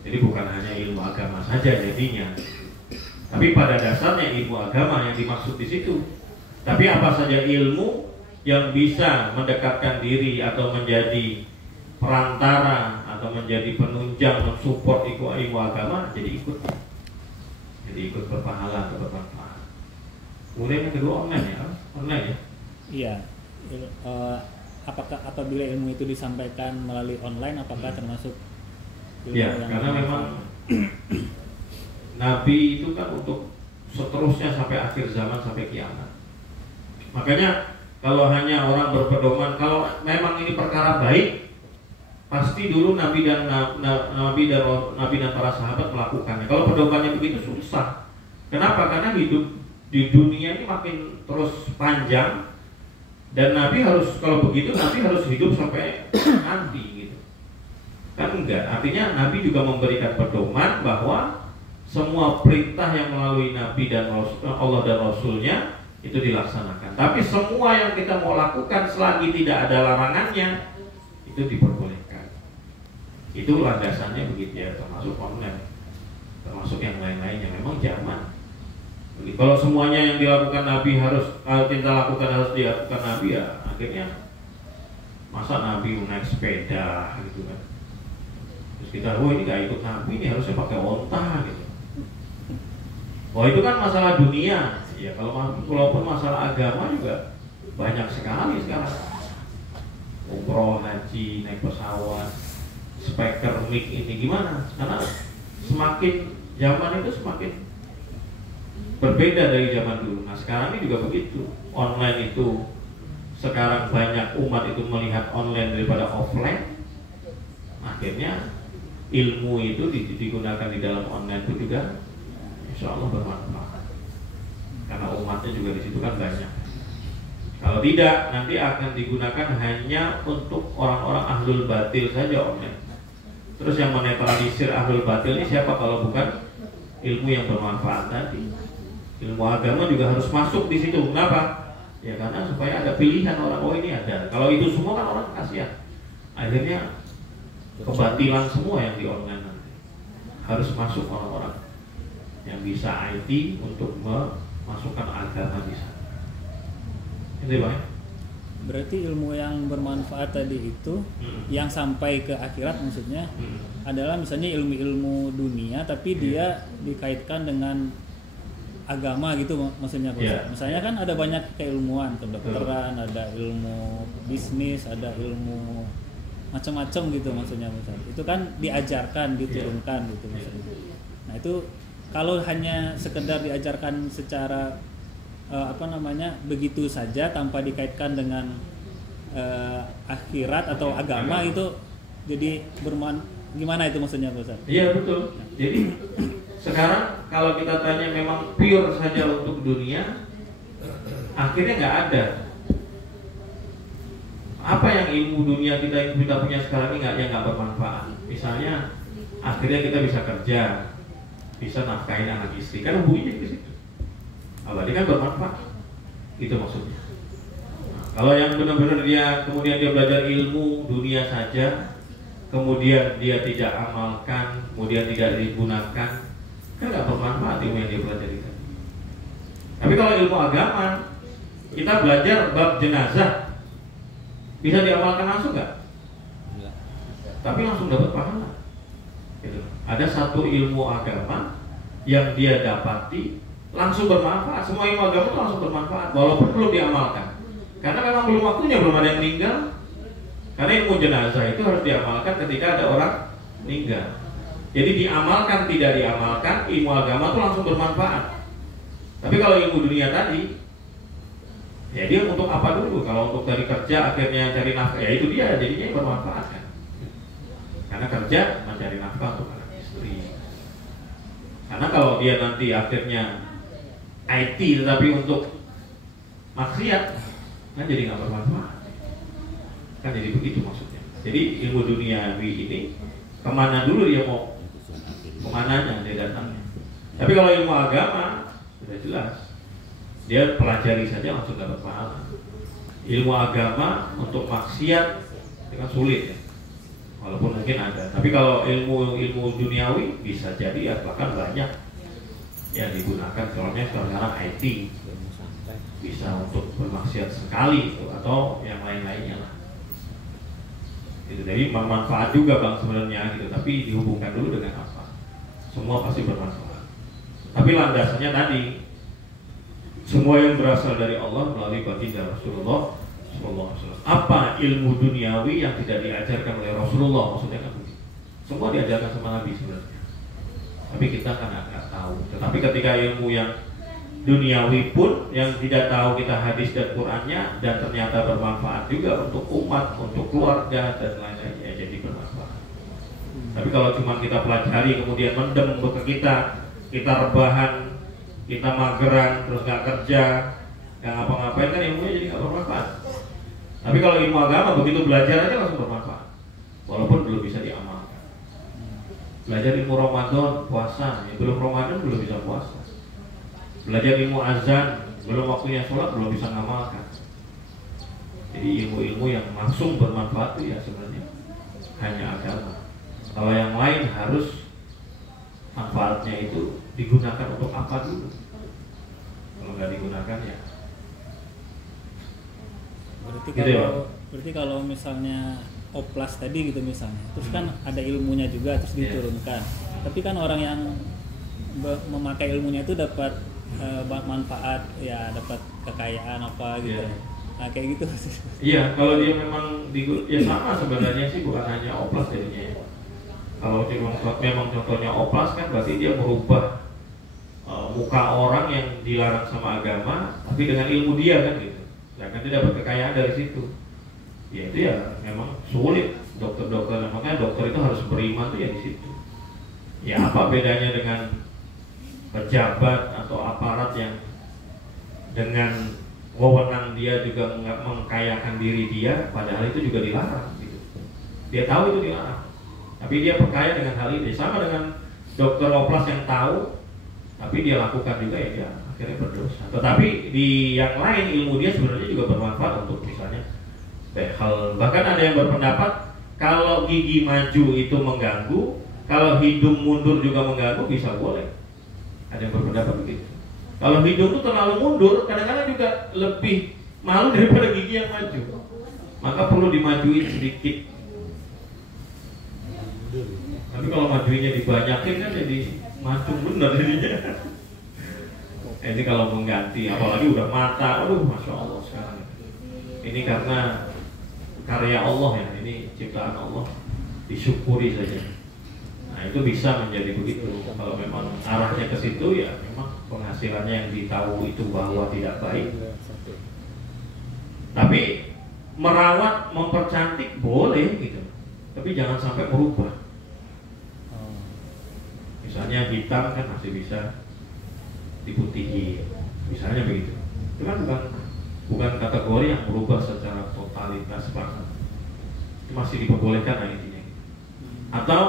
Jadi bukan hanya ilmu agama saja jadinya, tapi pada dasarnya ilmu agama yang dimaksud di situ. Tapi apa saja ilmu yang bisa mendekatkan diri atau menjadi perantara atau menjadi penunjang mensupport ilmu agama, jadi ikut berpahala atau bermanfaat. Kemudian yang kedua online ya. Iya. Apakah apabila ilmu itu disampaikan melalui online, apakah termasuk ilmu Ya, yang karena memang Nabi itu kan untuk seterusnya sampai akhir zaman sampai kiamat. Makanya kalau hanya orang berpedoman, kalau memang ini perkara baik, pasti dulu Nabi dan para sahabat melakukannya. Kalau pedomannya begitu susah. Kenapa? Karena hidup di dunia ini makin terus panjang, dan Nabi harus, kalau begitu Nabi harus hidup sampai nanti gitu. Kan enggak. Artinya Nabi juga memberikan pedoman bahwa semua perintah yang melalui Nabi dan Allah dan Rasulnya itu dilaksanakan. Tapi semua yang kita mau lakukan selagi tidak ada larangannya itu diperbolehkan. Itu landasannya begitu ya, termasuk online, termasuk yang lain-lainnya. Memang zaman. Jadi, kalau semuanya yang dilakukan Nabi kita lakukan harus dilakukan Nabi, ya akhirnya masa Nabi naik sepeda gitu kan. Terus kita, ini gak ikut Nabi, ini harusnya pakai onta gitu. Itu kan masalah dunia. Ya walaupun masalah agama juga banyak sekali sekarang. Umroh, haji, naik pesawat, speaker, mic ini gimana? Karena semakin zaman itu semakin berbeda dari zaman dulu. Nah sekarang ini juga begitu. Online itu sekarang banyak umat itu melihat online daripada offline. Akhirnya ilmu itu digunakan di dalam online itu juga insya Allah bermanfaat. Karena umatnya juga di situ kan banyak. Kalau tidak, nanti akan digunakan hanya untuk orang-orang ahlul batil saja online. Terus yang menetralisir ahlul batil ini siapa kalau bukan ilmu yang bermanfaat tadi? Ilmu agama juga harus masuk di situ. Kenapa? Ya karena supaya ada pilihan orang, ini ada. Kalau itu semua kan orang kasihan. Akhirnya kebatilan semua yang di online nanti. Harus masuk orang-orang yang bisa IT untuk masukkan agama di sana. Itu Bang. Berarti ilmu yang bermanfaat tadi itu yang sampai ke akhirat maksudnya adalah misalnya ilmu-ilmu dunia tapi dia dikaitkan dengan agama gitu maksudnya Pak. Yeah. Misalnya kan ada banyak keilmuan, kedokteran, ada ilmu bisnis, ada ilmu macam-macam gitu maksudnya misalnya. Itu kan diajarkan, diturunkan gitu maksudnya. Nah, itu kalau hanya sekedar diajarkan secara begitu saja tanpa dikaitkan dengan akhirat atau agama itu jadi gimana itu maksudnya Pak Ustaz? Iya betul. Jadi sekarang kalau kita tanya memang pure saja untuk dunia, akhirnya nggak ada. Apa yang ilmu dunia kita punya sekarang ini yang nggak bermanfaat? Misalnya akhirnya kita bisa kerja, bisa nafkahin anak istri, kan hubungannya ke situ. Berarti kan bermanfaat. Itu maksudnya. Nah, kalau yang benar-benar kemudian dia belajar ilmu dunia saja, kemudian dia tidak amalkan, kemudian tidak digunakan, kan nggak bermanfaat ilmu yang dia pelajari tadi. Tapi kalau ilmu agama, kita belajar bab jenazah, bisa diamalkan langsung nggak? Tapi langsung dapat pahala. Gitu. Ada satu ilmu agama yang dia dapati langsung bermanfaat. Semua ilmu agama itu langsung bermanfaat walaupun belum diamalkan. Karena memang belum waktunya, belum ada yang meninggal. Karena ilmu jenazah itu harus diamalkan ketika ada orang meninggal. Jadi diamalkan tidak diamalkan, ilmu agama itu langsung bermanfaat. Tapi kalau ilmu dunia tadi, ya dia untuk apa dulu? Kalau untuk cari kerja akhirnya cari nafkah, ya itu dia jadinya yang bermanfaat kan. Karena kerja mencari nafkah untuk anak istri. Karena kalau dia nanti akhirnya IT tetapi untuk maksiat, kan jadi nggak bermanfaat. Kan jadi begitu maksudnya. Jadi ilmu duniawi ini kemana dulu dia mau, kemananya dia datangnya. Tapi kalau ilmu agama sudah jelas, dia pelajari saja langsung dapat pahala. Ilmu agama untuk maksiat itu kan sulit ya, walaupun mungkin ada. Tapi kalau ilmu duniawi bisa jadi ya bahkan banyak yang digunakan. Soalnya sekarang IT bisa untuk bermaksiat sekali itu, atau yang lain-lainnya lah. Itu jadi bermanfaat juga Bang sebenarnya gitu. Tapi dihubungkan dulu dengan apa? Semua pasti bermanfaat. Tapi landasannya tadi, semua yang berasal dari Allah melalui baginda Rasulullah SAW. Apa ilmu duniawi yang tidak diajarkan oleh Rasulullah? Maksudnya kan begitu. Semua diajarkan sama Nabi sebenarnya. Tapi kita kan nggak tahu. Tetapi ketika ilmu yang duniawi pun yang tidak tahu kita hadis dan Qur'annya dan ternyata bermanfaat juga untuk umat, untuk keluarga dan lain-lainnya, jadi bermanfaat. Tapi kalau cuma kita pelajari kemudian mendem ke kita rebahan, kita mageran, terus nggak kerja, nggak ngapa-ngapain, kan ilmunya jadi nggak bermanfaat. Tapi kalau ilmu agama begitu belajar aja langsung bermanfaat, walaupun belum bisa diamalkan. Belajar ilmu Ramadan, puasa, ya belum Ramadan belum bisa puasa. Belajar ilmu azan, belum waktunya sholat, belum bisa ngamalkan. Jadi ilmu-ilmu yang langsung bermanfaat itu ya sebenarnya hanya agama. Kalau yang lain harus manfaatnya itu digunakan untuk apa dulu. Kalau nggak digunakan ya. Berarti kalau misalnya oplas tadi gitu misalnya, terus kan ada ilmunya juga terus diturunkan. Tapi kan orang yang memakai ilmunya itu dapat manfaat, ya dapat kekayaan apa gitu. Nah kayak gitu. Iya, kalau dia memang ya sama sebenarnya sih, bukan hanya oplas jadinya ya. Kalau memang contohnya oplas kan berarti dia merubah muka orang yang dilarang sama agama, tapi dengan ilmu dia kan gitu. Dan dia dapat kekayaan dari situ. Ya itu ya memang sulit dokter-dokter, makanya dokter itu harus beriman tuh ya di situ. Ya apa bedanya dengan pejabat atau aparat yang dengan wewenang dia juga mengkayakan diri dia, padahal itu juga dilarang gitu. Dia tahu itu dilarang, tapi dia perkaya dengan hal ini. Sama dengan dokter oplas yang tahu, tapi dia lakukan juga, ya dia akhirnya berdosa. Tetapi di yang lain ilmu dia sebenarnya juga bermanfaat untuk misalnya behel. Bahkan ada yang berpendapat kalau gigi maju itu mengganggu, kalau hidung mundur juga mengganggu, bisa boleh. Ada yang berpendapat begitu. Kalau hidung itu terlalu mundur, kadang-kadang juga lebih malu daripada gigi yang maju. Maka perlu dimajuin sedikit. Tapi kalau majuinnya dibanyakin kan jadi macung bener jadinya. Ini kalau mengganti, apalagi udah mata, aduh masya Allah sekarang. Ini karena karya Allah ya, ini ciptaan Allah, disyukuri saja. Nah itu bisa menjadi begitu. Kalau memang arahnya ke situ ya memang penghasilannya yang ditahu itu bahwa tidak baik. Tapi merawat, mempercantik boleh gitu. Tapi jangan sampai merubah. Misalnya hitam kan masih bisa diputihi, misalnya begitu. Itu kan bukan kategori yang merubah secara totalitas banget. Itu masih diperbolehkan lah intinya. Atau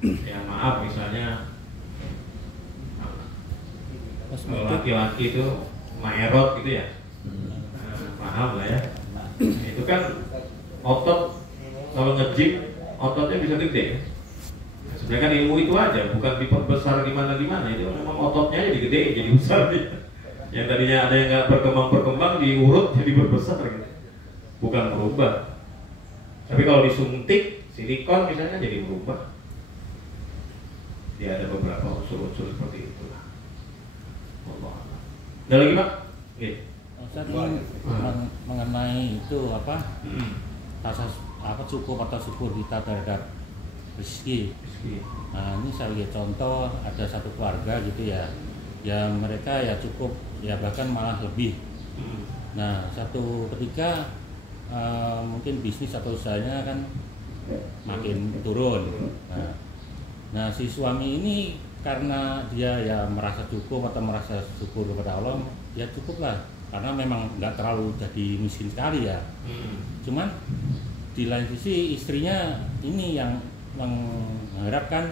ya maaf misalnya kalau laki-laki itu maerot gitu ya, paham lah ya. Itu kan otot, kalau nge-gym ototnya bisa gede. Sebenarnya kan ilmu itu aja, bukan diperbesar gimana-gimana. Itu memang ototnya jadi gede, jadi besar. Yang tadinya ada yang nggak berkembang diurut jadi berbesar gitu. Bukan berubah. Tapi kalau disuntik silikon misalnya jadi berubah. Dia ada beberapa unsur-unsur seperti itulah. Allah. Ada lagi Pak? Oke. Mengenai itu apa? Rasa apa syukur atau syukur kita terhadap rezeki. Nah ini saya lihat contoh ada satu keluarga gitu ya, yang mereka ya cukup ya bahkan malah lebih. Nah satu ketika mungkin bisnis atau usahanya kan makin turun. Nah si suami ini karena dia ya merasa cukup atau merasa syukur kepada Allah, ya cukup lah karena memang nggak terlalu jadi miskin sekali ya. Cuman di lain sisi istrinya ini yang mengharapkan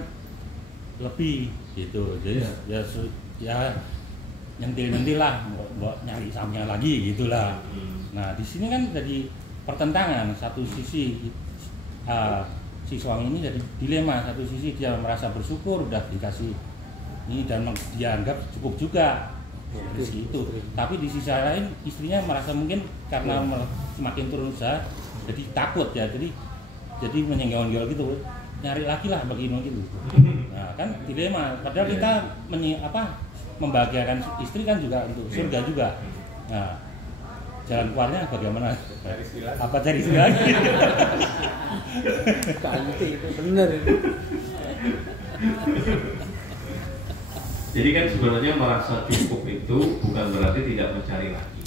lebih gitu, jadi ya nyentil lah, mau nyari sahamnya lagi gitulah. Nah di sini kan jadi pertentangan. Satu sisi si suami ini jadi dilema, satu sisi dia merasa bersyukur udah dikasih ini dan dianggap cukup juga rezeki itu, tapi di sisi lain istrinya merasa mungkin karena semakin turun usaha jadi takut ya, jadi menyenggol-senggol gitu, nyari lagi lah begini gitu. Nah kan dilema, padahal kita membahagiakan istri kan juga untuk surga juga. Nah jalan keluarnya bagaimana? Apa cari istri lagi? Ganti itu bener itu. Jadi kan sebenarnya merasa cukup itu bukan berarti tidak mencari lagi.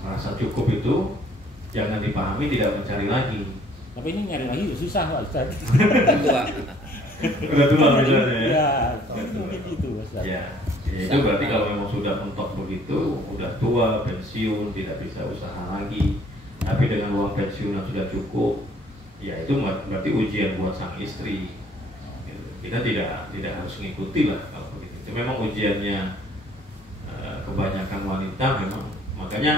Merasa cukup itu jangan dipahami tidak mencari lagi. Tapi ini nyari lagi susah Pak Ustaz. Udah tua misalnya ya. Ya, mungkin gitu Ustaz. Ya, itu berarti kalau memang sudah mentok begitu, udah tua, pensiun, tidak bisa usaha lagi. Tapi dengan uang pensiun yang sudah cukup, ya itu berarti ujian buat sang istri. Kita tidak harus mengikuti lah kalau begitu. Itu memang ujiannya kebanyakan wanita memang. Makanya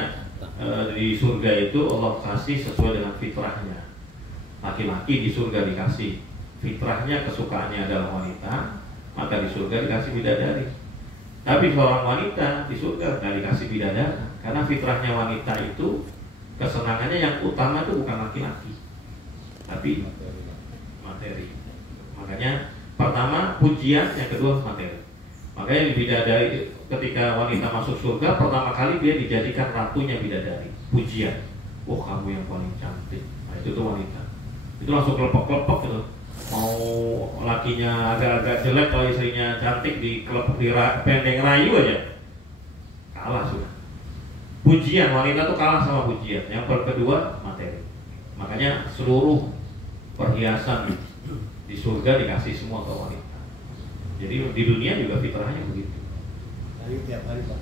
di surga itu Allah kasih sesuai dengan fitrahnya. Laki-laki di surga dikasih fitrahnya, kesukaannya adalah wanita, maka di surga dikasih bidadari. Tapi seorang wanita di surga tidak dikasih bidadari, karena fitrahnya wanita itu kesenangannya yang utama itu bukan laki-laki, tapi materi. Makanya pertama pujian, yang kedua materi. Makanya di bidadari ketika wanita masuk surga pertama kali dia dijadikan ratunya bidadari, pujian. Oh kamu yang paling cantik. Nah itu tuh wanita. Itu langsung kelepok-kelepok gitu. Mau lakinya agak-agak jelek, kalau istrinya cantik dikelepok di pendeng rayu aja kalah sudah. Pujian wanita tuh kalah sama pujian. Yang kedua materi. Makanya seluruh perhiasan di surga dikasih semua ke wanita. Jadi di dunia juga fitrahnya begitu. Ayo tiap hari Pak.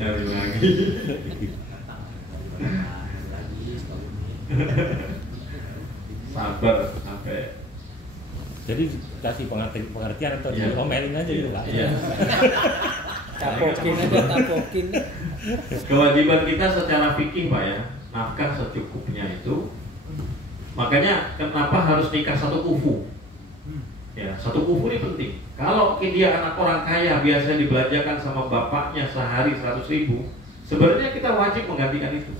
Lagi. Sabar sampai. Jadi kasih pengertian atau diomelin aja gitu Pak. Iya. Tapokin aja, tapokin. Kewajiban kita secara fikih Pak ya, nafkah secukupnya itu. Makanya kenapa harus nikah satu kufu? Ya, satu kufu ini penting. Kalau dia anak orang kaya biasanya dibelanjakan sama bapaknya sehari 100.000, sebenarnya kita wajib menggantikan itu.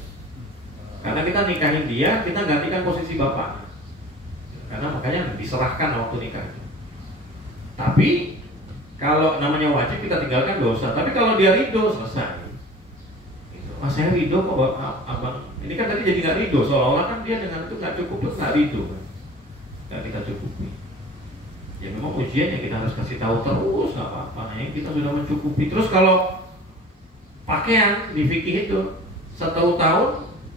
Karena kita nikahin dia, kita gantikan posisi bapak. Karena makanya diserahkan waktu nikah itu. Tapi kalau namanya wajib kita tinggalkan dosa. Tapi kalau dia ridho selesai. Mas saya ridho kok abang. Ini kan tadi jadi nggak ridho. Seolah-olah kan dia dengan itu nggak cukup, terus nggak ridho. Nggak kita cukupi. Ya memang ujian yang kita harus kasih tahu terus, nggak apa-apa. Yang kita sudah mencukupi. Terus kalau pakaian di fikih itu 1 tahun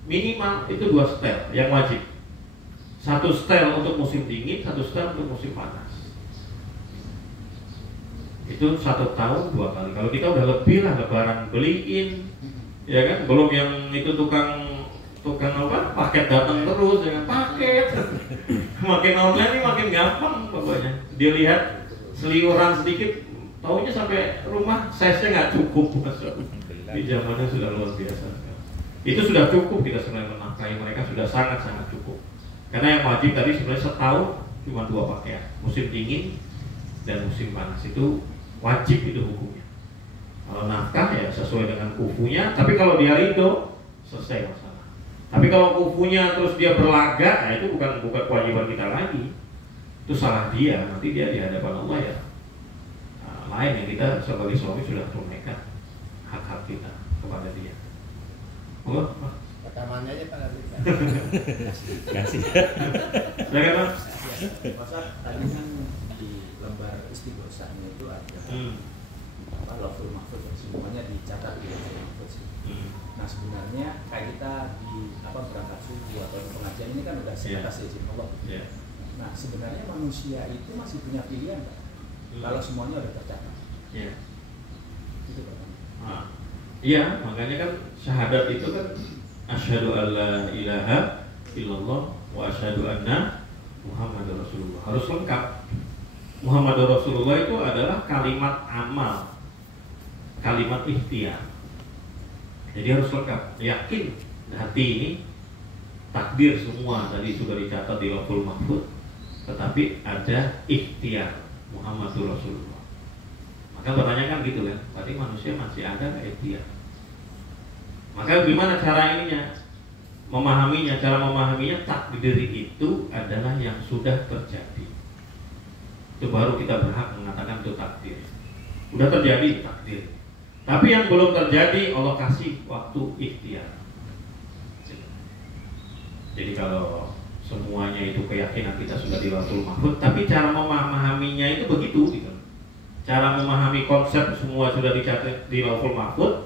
minimal itu 2 setel yang wajib. 1 setel untuk musim dingin, 1 setel untuk musim panas. Itu 1 tahun 2 kali. Kalau kita udah lebih lah, lebaran beliin, ya kan? Belum yang itu tukang apa? Paket datang terus dengan paket. Makin online ini makin gampang pokoknya. Dia lihat seliuran sedikit, taunya sampai rumah size-nya nggak cukup. Di zamannya sudah luar biasa. Itu sudah cukup kita sebenarnya menafkahi mereka, sudah sangat-sangat cukup. Karena yang wajib tadi sebenarnya setahun cuma 2 pakaian, musim dingin dan musim panas itu wajib itu hukumnya. Kalau nafkah ya sesuai dengan kufunya, tapi kalau dia ridho selesai masalah. Tapi kalau kufunya terus dia berlagak, nah itu bukan kewajiban kita lagi. Itu salah dia, nanti dia di hadapan Allah ya. Nah, lain yang kita sebagai suami sudah tunaikan hak-hak kita kepada dia. Rekamannya aja Pak. Kasih. Silakan Pak. Masa tadi kan di lembar istighosahnya itu ada Lauhul Mahfuz, semuanya dicatat di Lauhul Mahfuz. Nah sebenarnya kayak kita di berangkat subuh atau pengajian ini kan udah sebatas izin Allah. Nah sebenarnya manusia itu masih punya pilihan Pak. Kalau semuanya udah tercatat. Itu Pak. Iya, makanya kan syahadat itu kan asyhadu alla ilaha illallah wa asyhadu anna Muhammadar Rasulullah. Harus lengkap. Muhammadar Rasulullah itu adalah kalimat amal, kalimat ikhtiar. Jadi harus lengkap. Yakin hati ini takdir semua tadi sudah dicatat di Lauhul Mahfuz, tetapi ada ikhtiar Muhammadur Rasulullah. Maka pertanyaan kan gitu kan, berarti manusia masih ada nggak ikhtiar? Maka gimana cara ininya? Memahaminya, cara memahaminya takdir itu adalah yang sudah terjadi. Itu baru kita berhak mengatakan itu takdir. Udah terjadi takdir. Tapi yang belum terjadi Allah kasih waktu ikhtiar. Jadi kalau semuanya itu keyakinan kita sudah di Lauhul Mahfuz, tapi cara memahaminya itu begitu gitu. Cara memahami konsep semua sudah dicatat di Lauhul Mahfuz.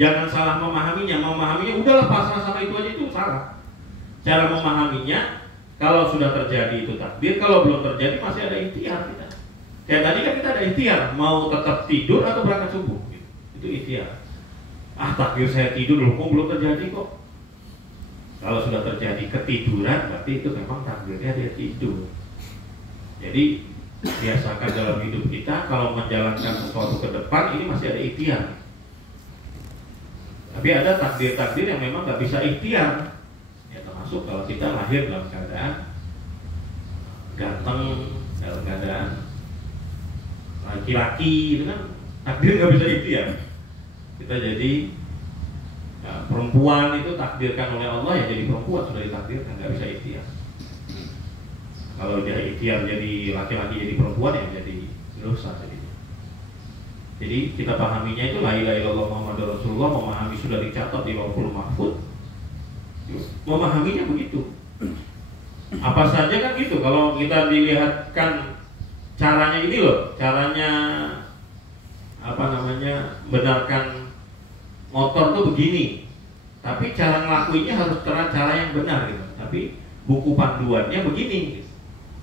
Jangan salah memahaminya udahlah pasrah sama itu aja, itu salah. Cara memahaminya, kalau sudah terjadi itu takdir, kalau belum terjadi masih ada ikhtiar kita. Kayak tadi kan kita ada ikhtiar, mau tetap tidur atau berangkat subuh gitu. Itu ikhtiar. Takdir saya tidur loh, kok belum terjadi kok. Kalau sudah terjadi ketiduran, berarti itu memang takdirnya dia tidur. Jadi biasakan dalam hidup kita, kalau menjalankan sesuatu ke depan, ini masih ada ikhtiar. Tapi ada takdir-takdir yang memang nggak bisa ikhtiar. Ya termasuk kalau kita lahir dalam keadaan ganteng, dalam keadaan laki-laki, itu kan takdir nggak bisa ikhtiar. Kita jadi perempuan, itu takdirkan oleh Allah, ya jadi perempuan sudah ditakdirkan, nggak bisa ikhtiar. Kalau dia ikhtiar jadi laki-laki jadi perempuan, ya jadi dosa. Jadi kita pahaminya itu la ilaha illallah Muhammadur Rasulullah, memahami sudah dicatat di Lauhul Mahfuz. Memahaminya begitu. Apa saja kan gitu. Kalau kita dilihatkan caranya ini loh, caranya benarkan motor tuh begini. Tapi cara ngelakuinnya harus cara yang benar gitu. Tapi buku panduannya begini gitu.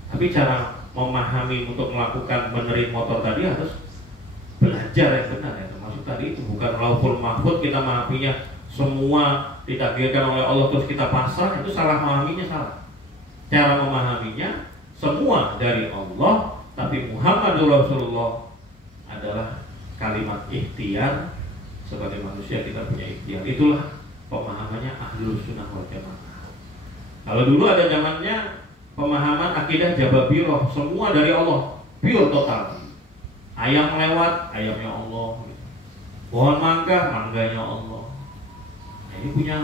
Tapi cara memahami untuk melakukan benerin motor tadi harus belajar yang benar ya. Termasuk tadi itu bukan Lauhul Mahfuz kita memahaminya semua ditakdirkan oleh Allah terus kita pasrah, itu salah memahaminya, salah. Cara memahaminya semua dari Allah, tapi Muhammadur Rasulullah adalah kalimat ikhtiar. Sebagai manusia kita punya ikhtiar. Itulah pemahamannya Ahlus Sunnah wal Jamaah. Kalau dulu ada zamannya pemahaman akidah Jababiroh, semua dari Allah, pure total. Ayam lewat, ayamnya Allah. Pohon mangga, mangganya Allah. Nah, ini punya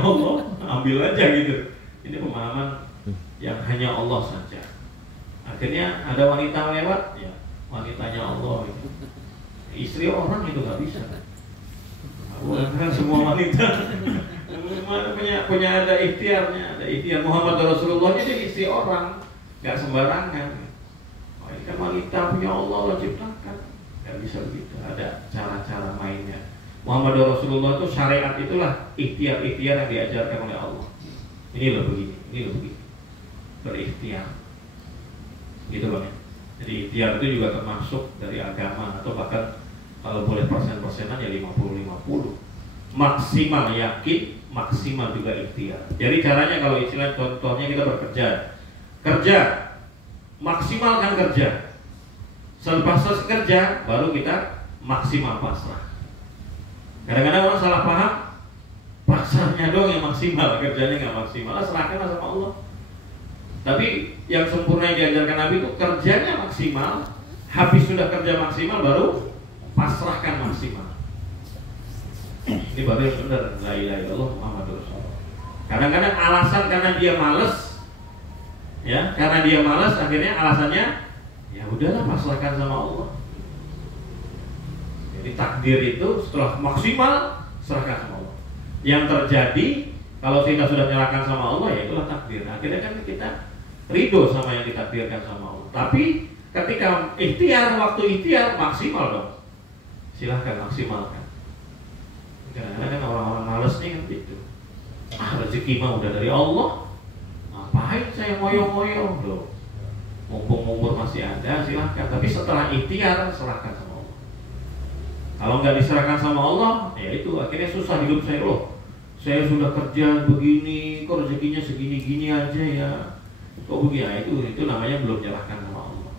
Allah, ambil aja gitu. Ini pemahaman yang hanya Allah saja. Akhirnya ada wanita lewat, ya wanitanya Allah gitu. Istri orang itu nggak bisa. Kan semua wanita punya ada ikhtiarnya, ada ikhtiar. Muhammad Rasulullah jadi istri orang, nggak sembarangan. Oh, ini kan wanita punya Allah ciptakan, nggak bisa begitu. Ada cara-cara mainnya. Muhammad Rasulullah itu syariat, itulah ikhtiar-ikhtiar yang diajarkan oleh Allah. Ini loh begini, ini loh begini, berikhtiar, gitu Bang. Jadi ikhtiar itu juga termasuk dari agama, atau bahkan kalau boleh persen-persenan ya 50-50. Maksimal yakin, maksimal juga ikhtiar. Jadi caranya kalau istilah contohnya kita kerja, maksimalkan kerja. Selepas selesai kerja, baru kita maksimal pasrah. Kadang-kadang orang salah paham, pasrahnya doang yang maksimal, kerjanya nggak maksimal. Serahkanlah sama Allah. Tapi yang sempurna yang diajarkan Nabi itu kerjanya maksimal, habis sudah kerja maksimal baru pasrahkan maksimal. Ini baru yang benar, la ilaha illallah Muhammadur Rasulullah. Kadang-kadang alasan karena dia malas, ya, karena dia malas akhirnya alasannya ya udahlah pasrahkan sama Allah. Jadi takdir itu setelah maksimal serahkan sama Allah. Yang terjadi kalau kita sudah menyerahkan sama Allah, ya itulah takdir. Akhirnya kan kita ridho sama yang ditakdirkan sama Allah. Tapi ketika ikhtiar, waktu ikhtiar maksimal dong. Silahkan maksimalkan. Kadang-kadang kan orang-orang malas nih kan gitu. Rezeki mah udah dari Allah. Ngapain saya ngoyo-ngoyo loh? Mumpung umur masih ada, silahkan. Tapi setelah ikhtiar serahkan sama Allah. Kalau nggak diserahkan sama Allah, ya itu akhirnya susah hidup saya loh. Saya sudah kerja begini, kok rezekinya segini-gini aja ya. Kok begini? Itu namanya belum menyerahkan sama Allah.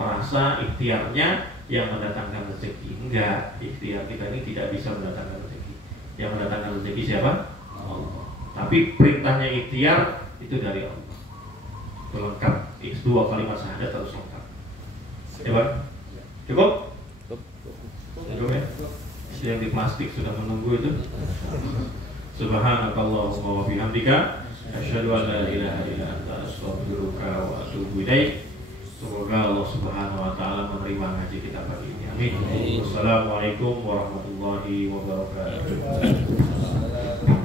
Merasa ikhtiarnya yang mendatangkan rezeki. Enggak, ikhtiar kita ini tidak bisa mendatangkan rezeki. Yang mendatangkan rezeki siapa? Allah. Tapi perintahnya ikhtiar itu dari Allah. Itu lengkap. Dua kalimat syahadat harus lengkap. Ya Bang? Cukup? Cukup ya? Yang di plastik sudah menunggu itu. Subhanakallahumma wa bihamdika asyhadu an la ilaha illa anta astaghfiruka wa atubu ilaik. Semoga Allah Subhanahu wa taala menerima ngaji kita pagi ini. Amin. Wassalamualaikum warahmatullahi wabarakatuh.